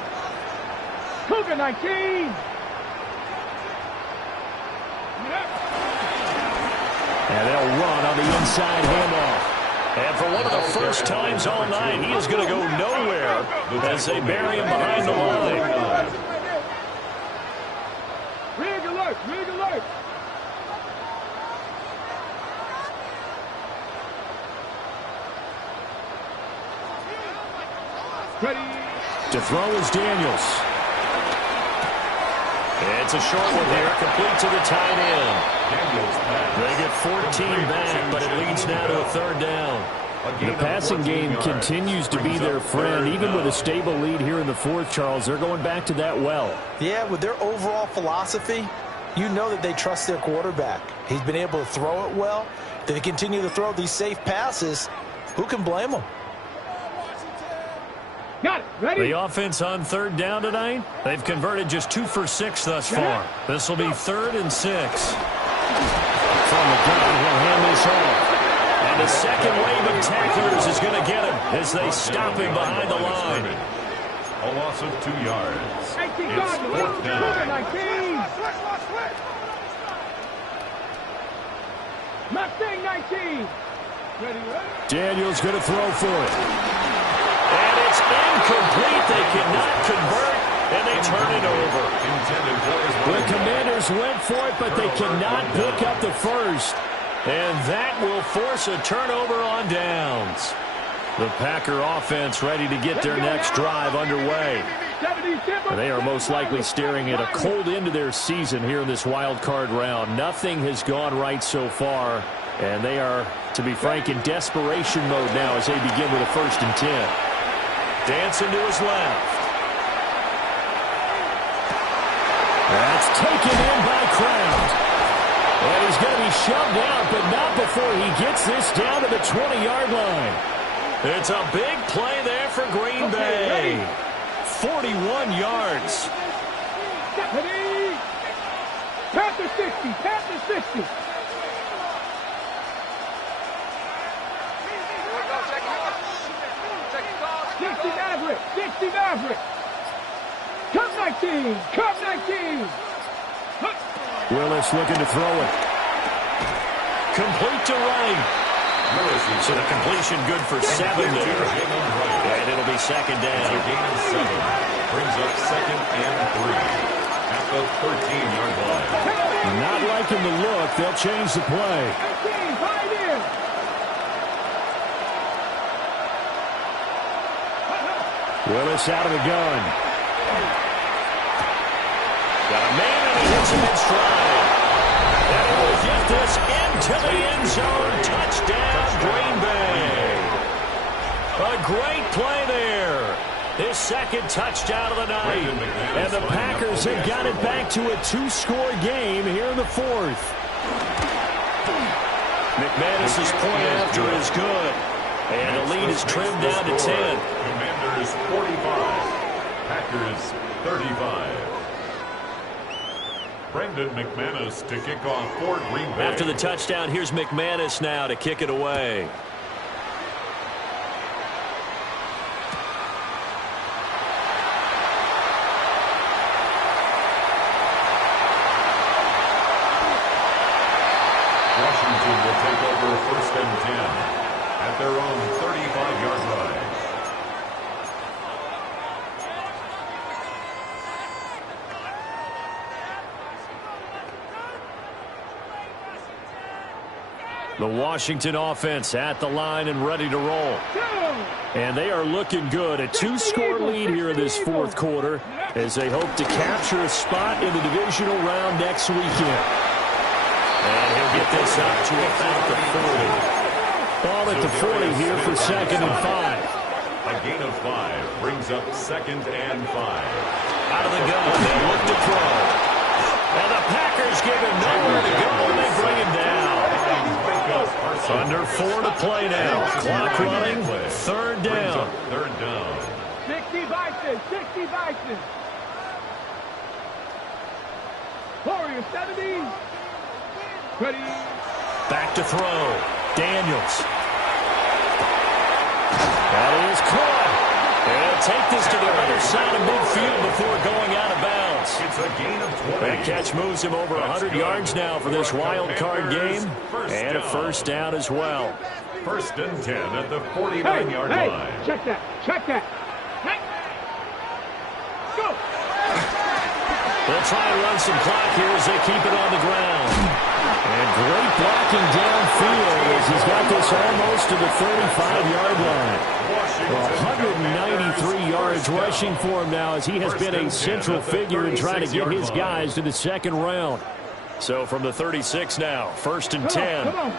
Cougar 19. And they'll run on the inside handoff. And for one of the first times all night, he is going to go nowhere as they bury him behind the line. Rig alert. Ready. To throw is Daniels. It's a short one here, complete to the tight end. They get 14 back, but it leads now to a 3rd down. The passing game continues to be their friend. Even with a stable lead here in the 4th, Charles, they're going back to that well. Yeah, with their overall philosophy, you know that they trust their quarterback. He's been able to throw it well. They continue to throw these safe passes. Who can blame them? Got it. Ready? The offense on 3rd down tonight, they've converted just 2 for 6 thus far. This will be 3rd and 6. From the gun, he'll hand this off. And the second wave of tacklers is going to get him as they stop him behind the line. A loss of 2 yards. 18 It's Cardinals. 4th down. 19. Mustang 19. Ready? Daniels going to throw for it. And it's incomplete. They cannot convert, and they turn it over. The Commanders went for it, but they cannot pick up the first. And that will force a turnover on downs. The Packer offense ready to get their next drive underway. They are most likely staring at a cold end to their season here in this wild card round. Nothing has gone right so far, and they are, to be frank, in desperation mode now as they begin with a 1st and 10. Dancing to his left. That's taken in by Kraft. And he's going to be shoved out, but not before he gets this down to the 20-yard line. It's a big play there for Green Bay. 41 yards. Panther 60. Panther 60. Maverick. 60 Maverick. Cup 19. Cup 19. Willis looking to throw it. Complete to Wright. So the completion good for 7 there. And it'll be 2nd down. A gain of 7. Brings up 2nd and 3 at the 13-yard line. Not liking the look. They'll change the play. Willis out of the gun. Got a man and he hits him in stride. And he will get this into the end zone. Touchdown, Green Bay. A great play there. His 2nd touchdown of the night. And the Packers have got it back to a 2-score game here in the 4th. McManus's point after is good. And the lead is trimmed down to 10. Commanders 45. Packers 35. Brendan McManus to kick off for Green Bay. After the touchdown, here's McManus now to kick it away. Washington will take over 1st and 10 at their own 35-yard line. The Washington offense at the line and ready to roll. And they are looking good. A 2-score lead here in this 4th quarter as they hope to capture a spot in the divisional round next weekend. And he'll get this up to about the 40. Ball at the 40 here for 2nd and 5. A gain of 5 brings up 2nd and 5. Out of the gun, they look to throw. And the Packers give him nowhere to go, and they bring him down. Under 4 to play now. Clock running. 3rd down. 3rd down. 60 Bison. 60 Bison. Warriors 70. Ready. Back to throw. Daniels. That is caught. And take this to the other side of midfield before going out of bounds. It's a gain of 20. That catch moves him over 100 yards now for this wild card game. And a 1st down as well. 1st and 10 at the 49-yard line. Check that. Check that. Hey. Go. They'll try and run some clock here as they keep it on the ground. And great blocking downfield as he's got this almost to the 35-yard line. 193 yards rushing for him now as he has been a central figure in trying to get his guys to the 2nd round. So from the 36 now, 1st and 10. Come on.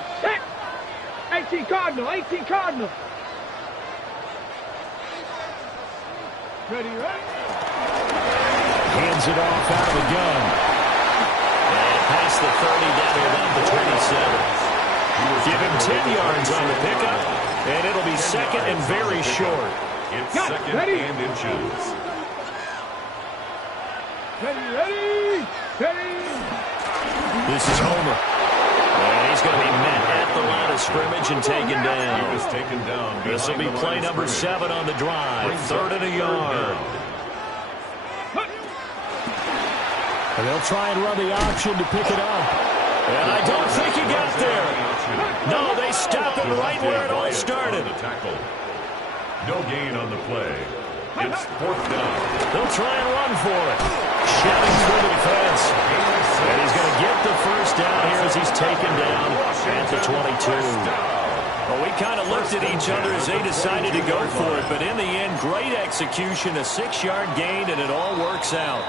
18 Cardinal. 18 Cardinal. Ready, ready. Hands it off out of the gun. And past the 30 down to about the 27. Give him 10 yards on the pickup, and it'll be 2nd and very short. It's 2nd and inches. Ready. This is Homer. And he's going to be met at the line of scrimmage and taken down. He was taken down. This will be play number 7 on the drive. 3rd and a yard. And they'll try and run the option to pick it up. And I don't think he got there. No, they stop it right where it all started. No gain on the play. It's 4th down. They'll try and run for it. Shelling through the defense. And he's going to get the first down here as he's taken down at the 22. Well, we kind of looked at each other as they decided to go for it. But in the end, great execution, a 6-yard gain, and it all works out.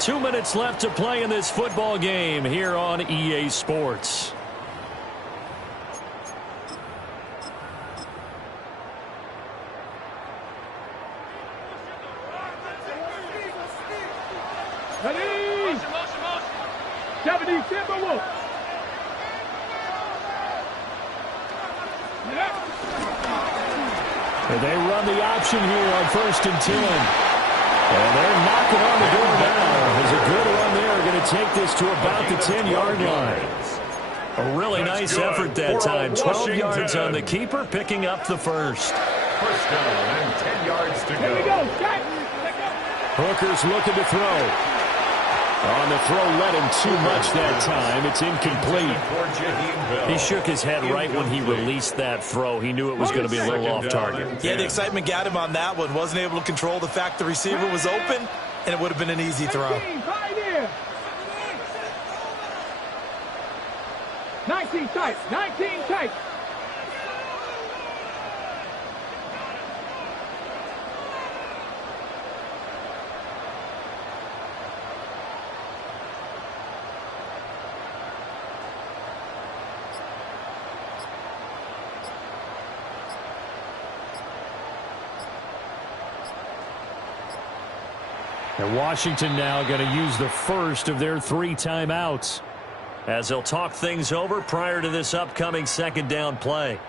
2 minutes left to play in this football game here on EA Sports. Ready? 70 Timberwolves. And they run the option here on 1st and 10. And they're knocking on the door now. There's a good run there. Going to take this to about the 10-yard line. A really nice effort that time. 12 yards on the keeper, picking up the first. 1st down and 10 yards to Here we go. go, Jack. Hooker's looking to throw. On the throw, led him too much that time. It's incomplete. He shook his head right when he released that throw. He knew it was going to be a little off target. Yeah, the excitement got him on that one. Wasn't able to control the fact the receiver was open, and it would have been an easy throw. 19 tight, 19 tight. And Washington now going to use the first of their 3 timeouts, as they'll talk things over prior to this upcoming 2nd down play.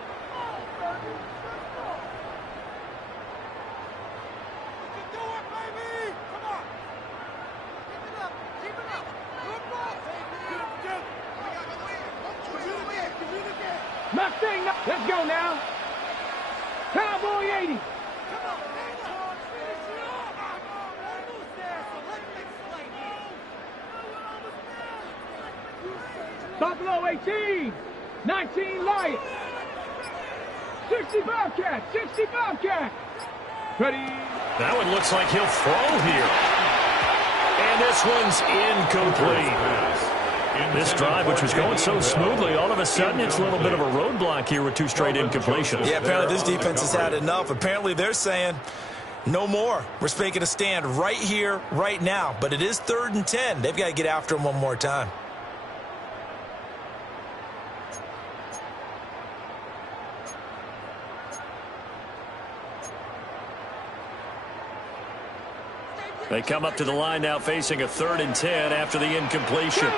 Mustang, let's go now. Cowboy 80. Buffalo 18, 19 Lions, 60 Bobcat, 60 Bobcat. Ready? That one looks like he'll throw here. And this one's incomplete. This drive, which was going so smoothly, all of a sudden it's a little bit of a roadblock here with 2 straight incompletions. Yeah, apparently this defense has had enough. Apparently they're saying no more. We're making a stand right here, right now. But it is 3rd and 10. They've got to get after him one more time. They come up to the line now facing a 3rd and 10 after the incompletion.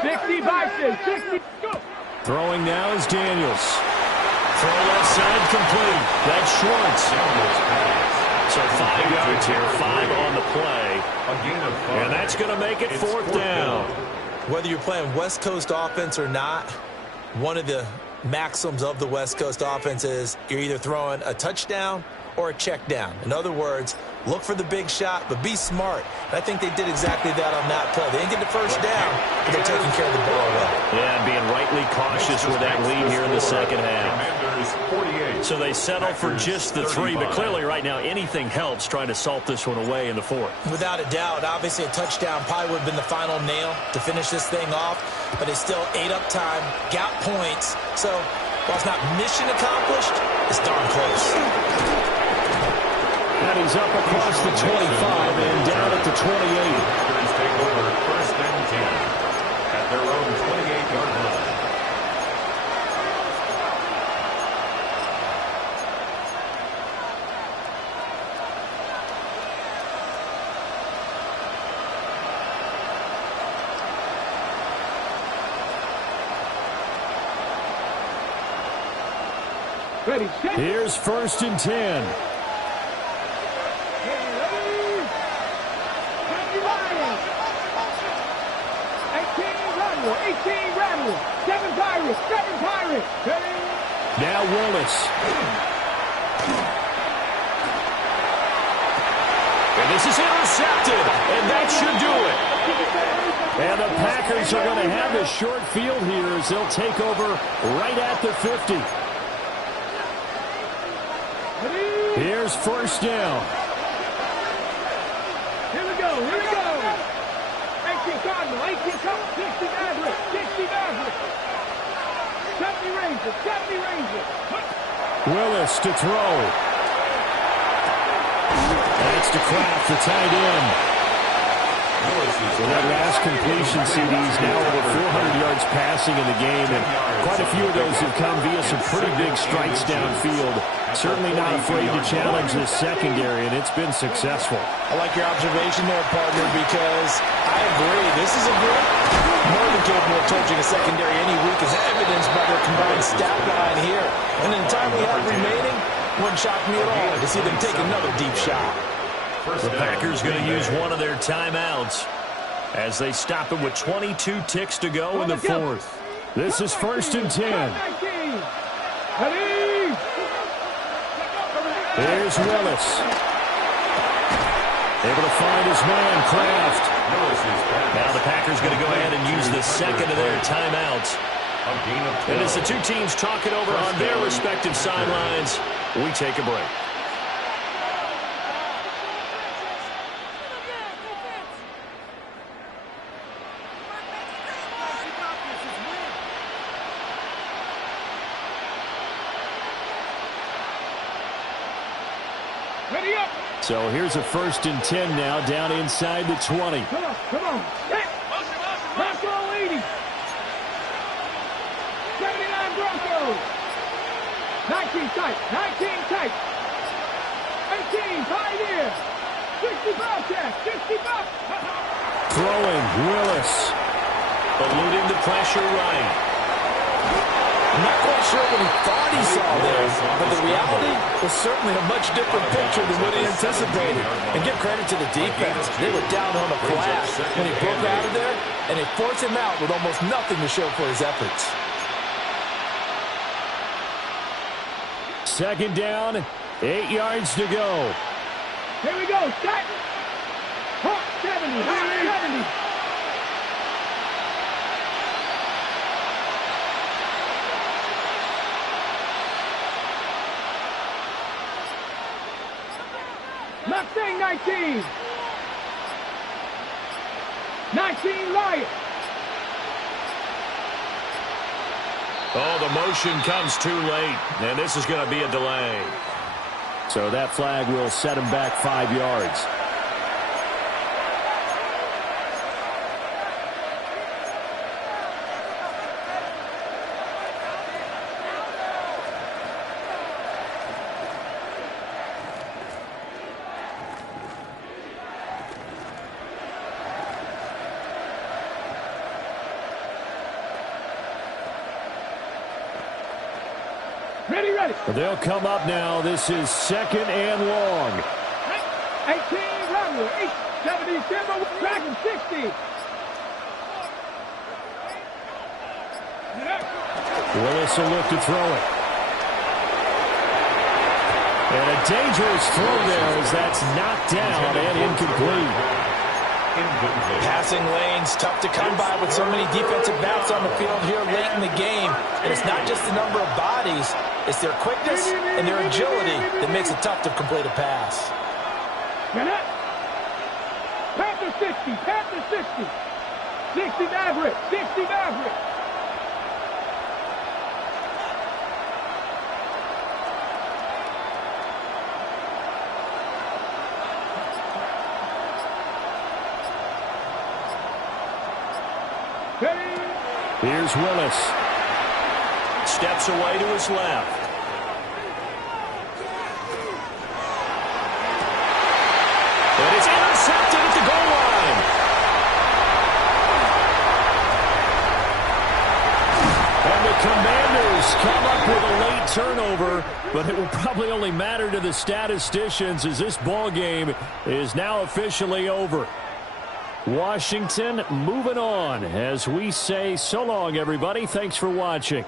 60 Bison, 60. Go. Throwing now is Daniels. Throw left side complete. That's Schwartz. So 5 yards here, 5 on the play. And that's going to make it 4th down. Whether you're playing West Coast offense or not, one of the maxims of the West Coast offense is you're either throwing a touchdown or a check down. In other words, look for the big shot, but be smart. And I think they did exactly that on that play. They didn't get the first down, but they're taking care of the ball well. Yeah, and being rightly cautious with that lead here in the 2nd half. So they settle for just the 3, but clearly right now anything helps trying to salt this one away in the 4th. Without a doubt, obviously a touchdown probably would have been the final nail to finish this thing off, but they still ate up time, got points. So while it's not mission accomplished, it's darn close. And he's up across the 25 and down at the 28. Take over 1st and 10 at their own 28-yard line. Ready, set. Here's 1st and 10. Seven Pirates. Ready? Now Willis. And this is intercepted. intercepted, and that should do it. And the Packers are going to have a short field here as they'll take over right at the 50. Here's first down. Here we go. 18 Cardinal, 18 Cardinal, 60 Maverick, 60 Maverick. 70 Rangers. Willis to throw. That's to Kraft, the tight end. So that last completion, CD's now over 400 yards passing in the game, and quite a few of those have come via some pretty big strikes downfield. Certainly not afraid to challenge this secondary, and it's been successful. I like your observation there, partner, because I agree. This is a group more than capable of torching a secondary any week, as evidenced by their combined stat line here. And in the time we have remaining, wouldn't shock me at all to see them take another deep shot. The Packers going to use one of their timeouts as they stop it with 22 ticks to go in the fourth. This is first and 10. Here's Willis. Able to find his man, Kraft. Now the Packers going to go ahead and use the second of their timeouts. And as the two teams talk it over on their respective sidelines, we take a break. So here's a first and 10 now, down inside the 20. Come on. Hit. Bronco 80. 79 Broncos. 19 tight. 18 Pioneer. 60 Bobcats. 60 Bobcats. Throwing, Willis. Eluding the pressure right. I'm not quite sure what he thought he saw there, but the reality was certainly a much different picture than what he anticipated. And give credit to the defense. They were down on the flat when he broke out of there, and they forced him out with almost nothing to show for his efforts. Second down, 8 yards to go. Here we go. Set. 70. Mustang 19. 19 Lion. Oh, the motion comes too late, and this is going to be a delay. So that flag will set him back 5 yards. Ready. They'll come up now. This is second and long. 18 Rattler. 70 Timber. Dragon 60. Willis will look to throw it. And a dangerous throw there as that's knocked down and incomplete. Passing lanes, tough to come by with so many defensive backs on the field here late in the game. And it's not just the number of bodies, it's their quickness and their agility that makes it tough to complete a pass. Panther 60. 60 Maverick. Here's Willis. Steps away to his left. And it's intercepted at the goal line. And the Commanders come up with a late turnover, but it will probably only matter to the statisticians as this ball game is now officially over. Washington moving on as we say so long, everybody. Thanks for watching.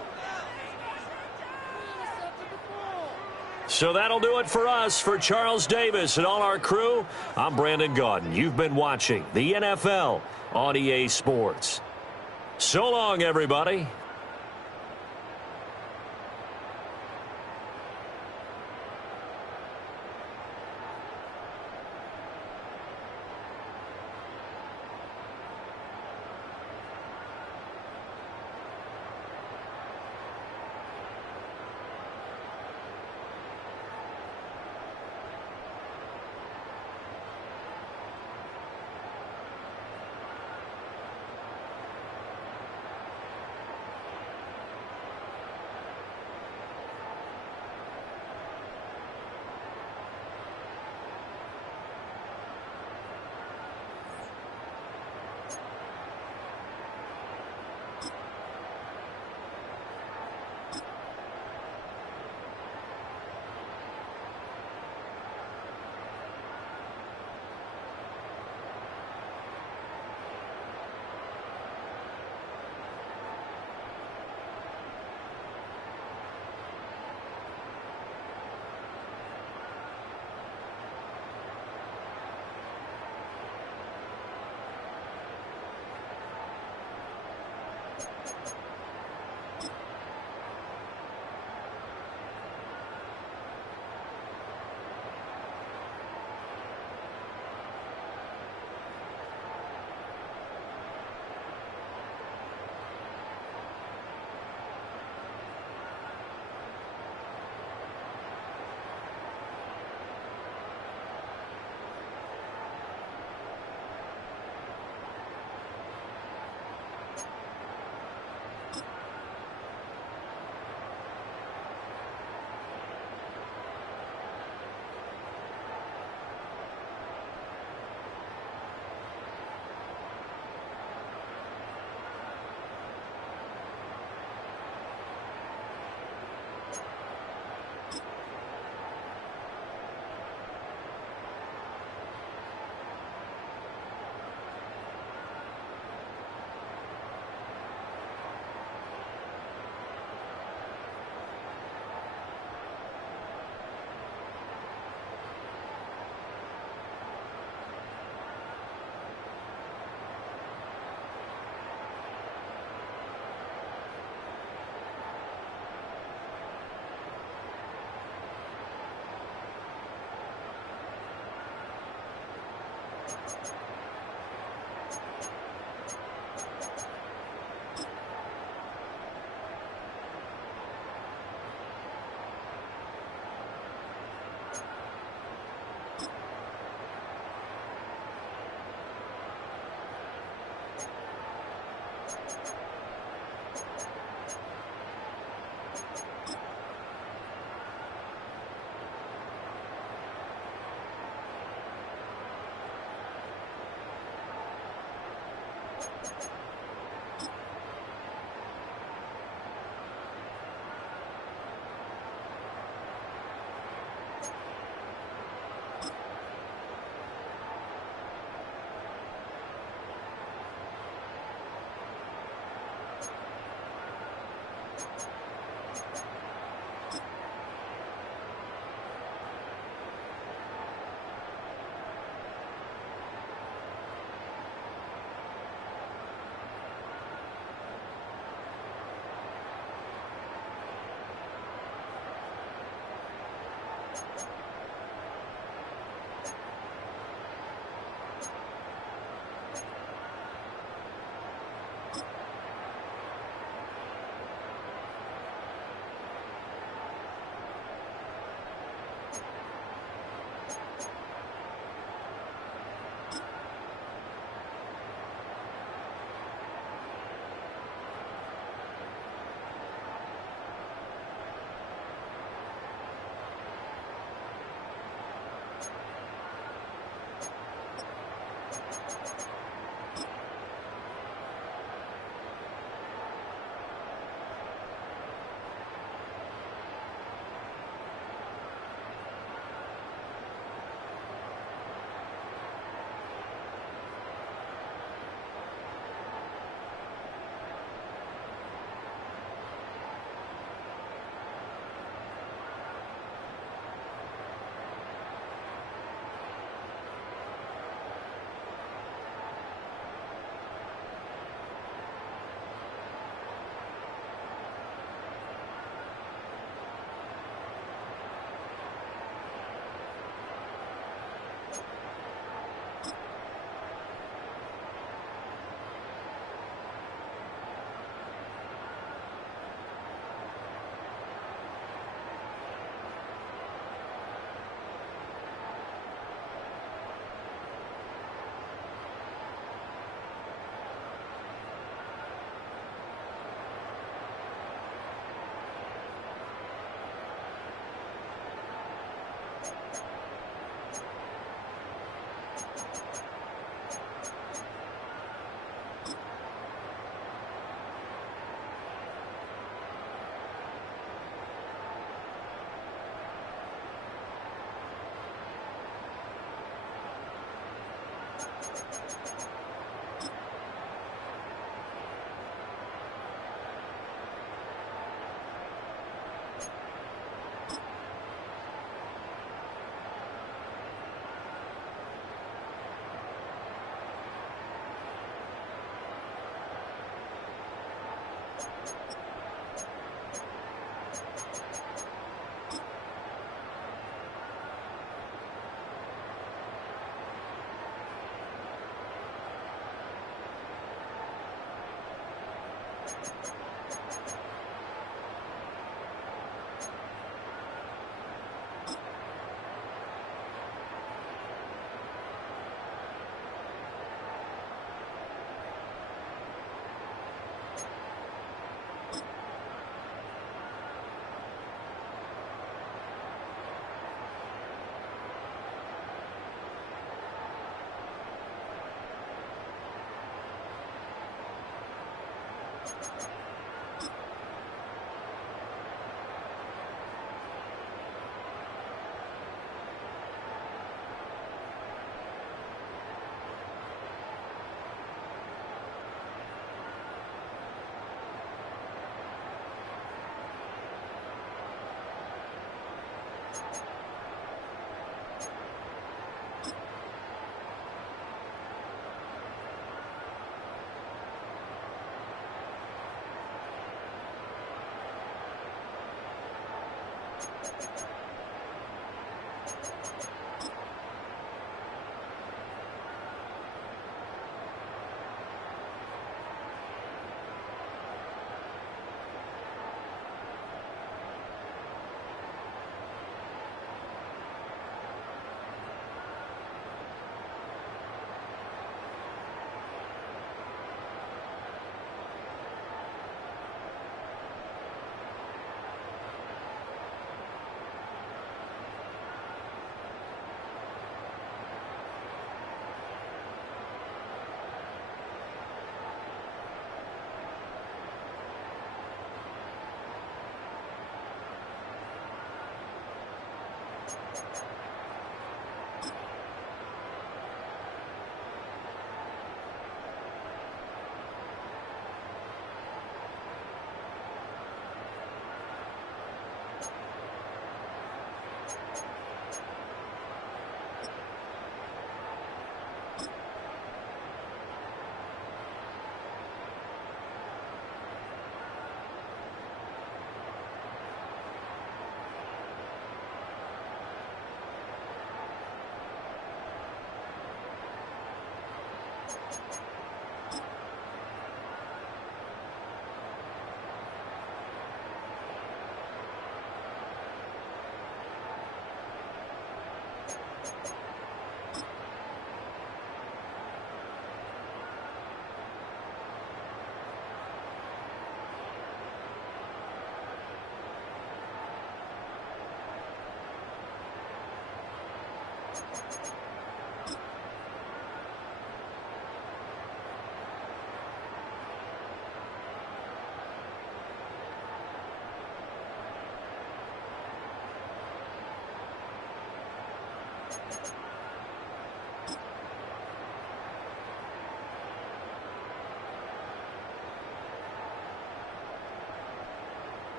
So that'll do it for us. For Charles Davis and all our crew, I'm Brandon Gaudin. You've been watching the NFL on EA Sports. So long, everybody.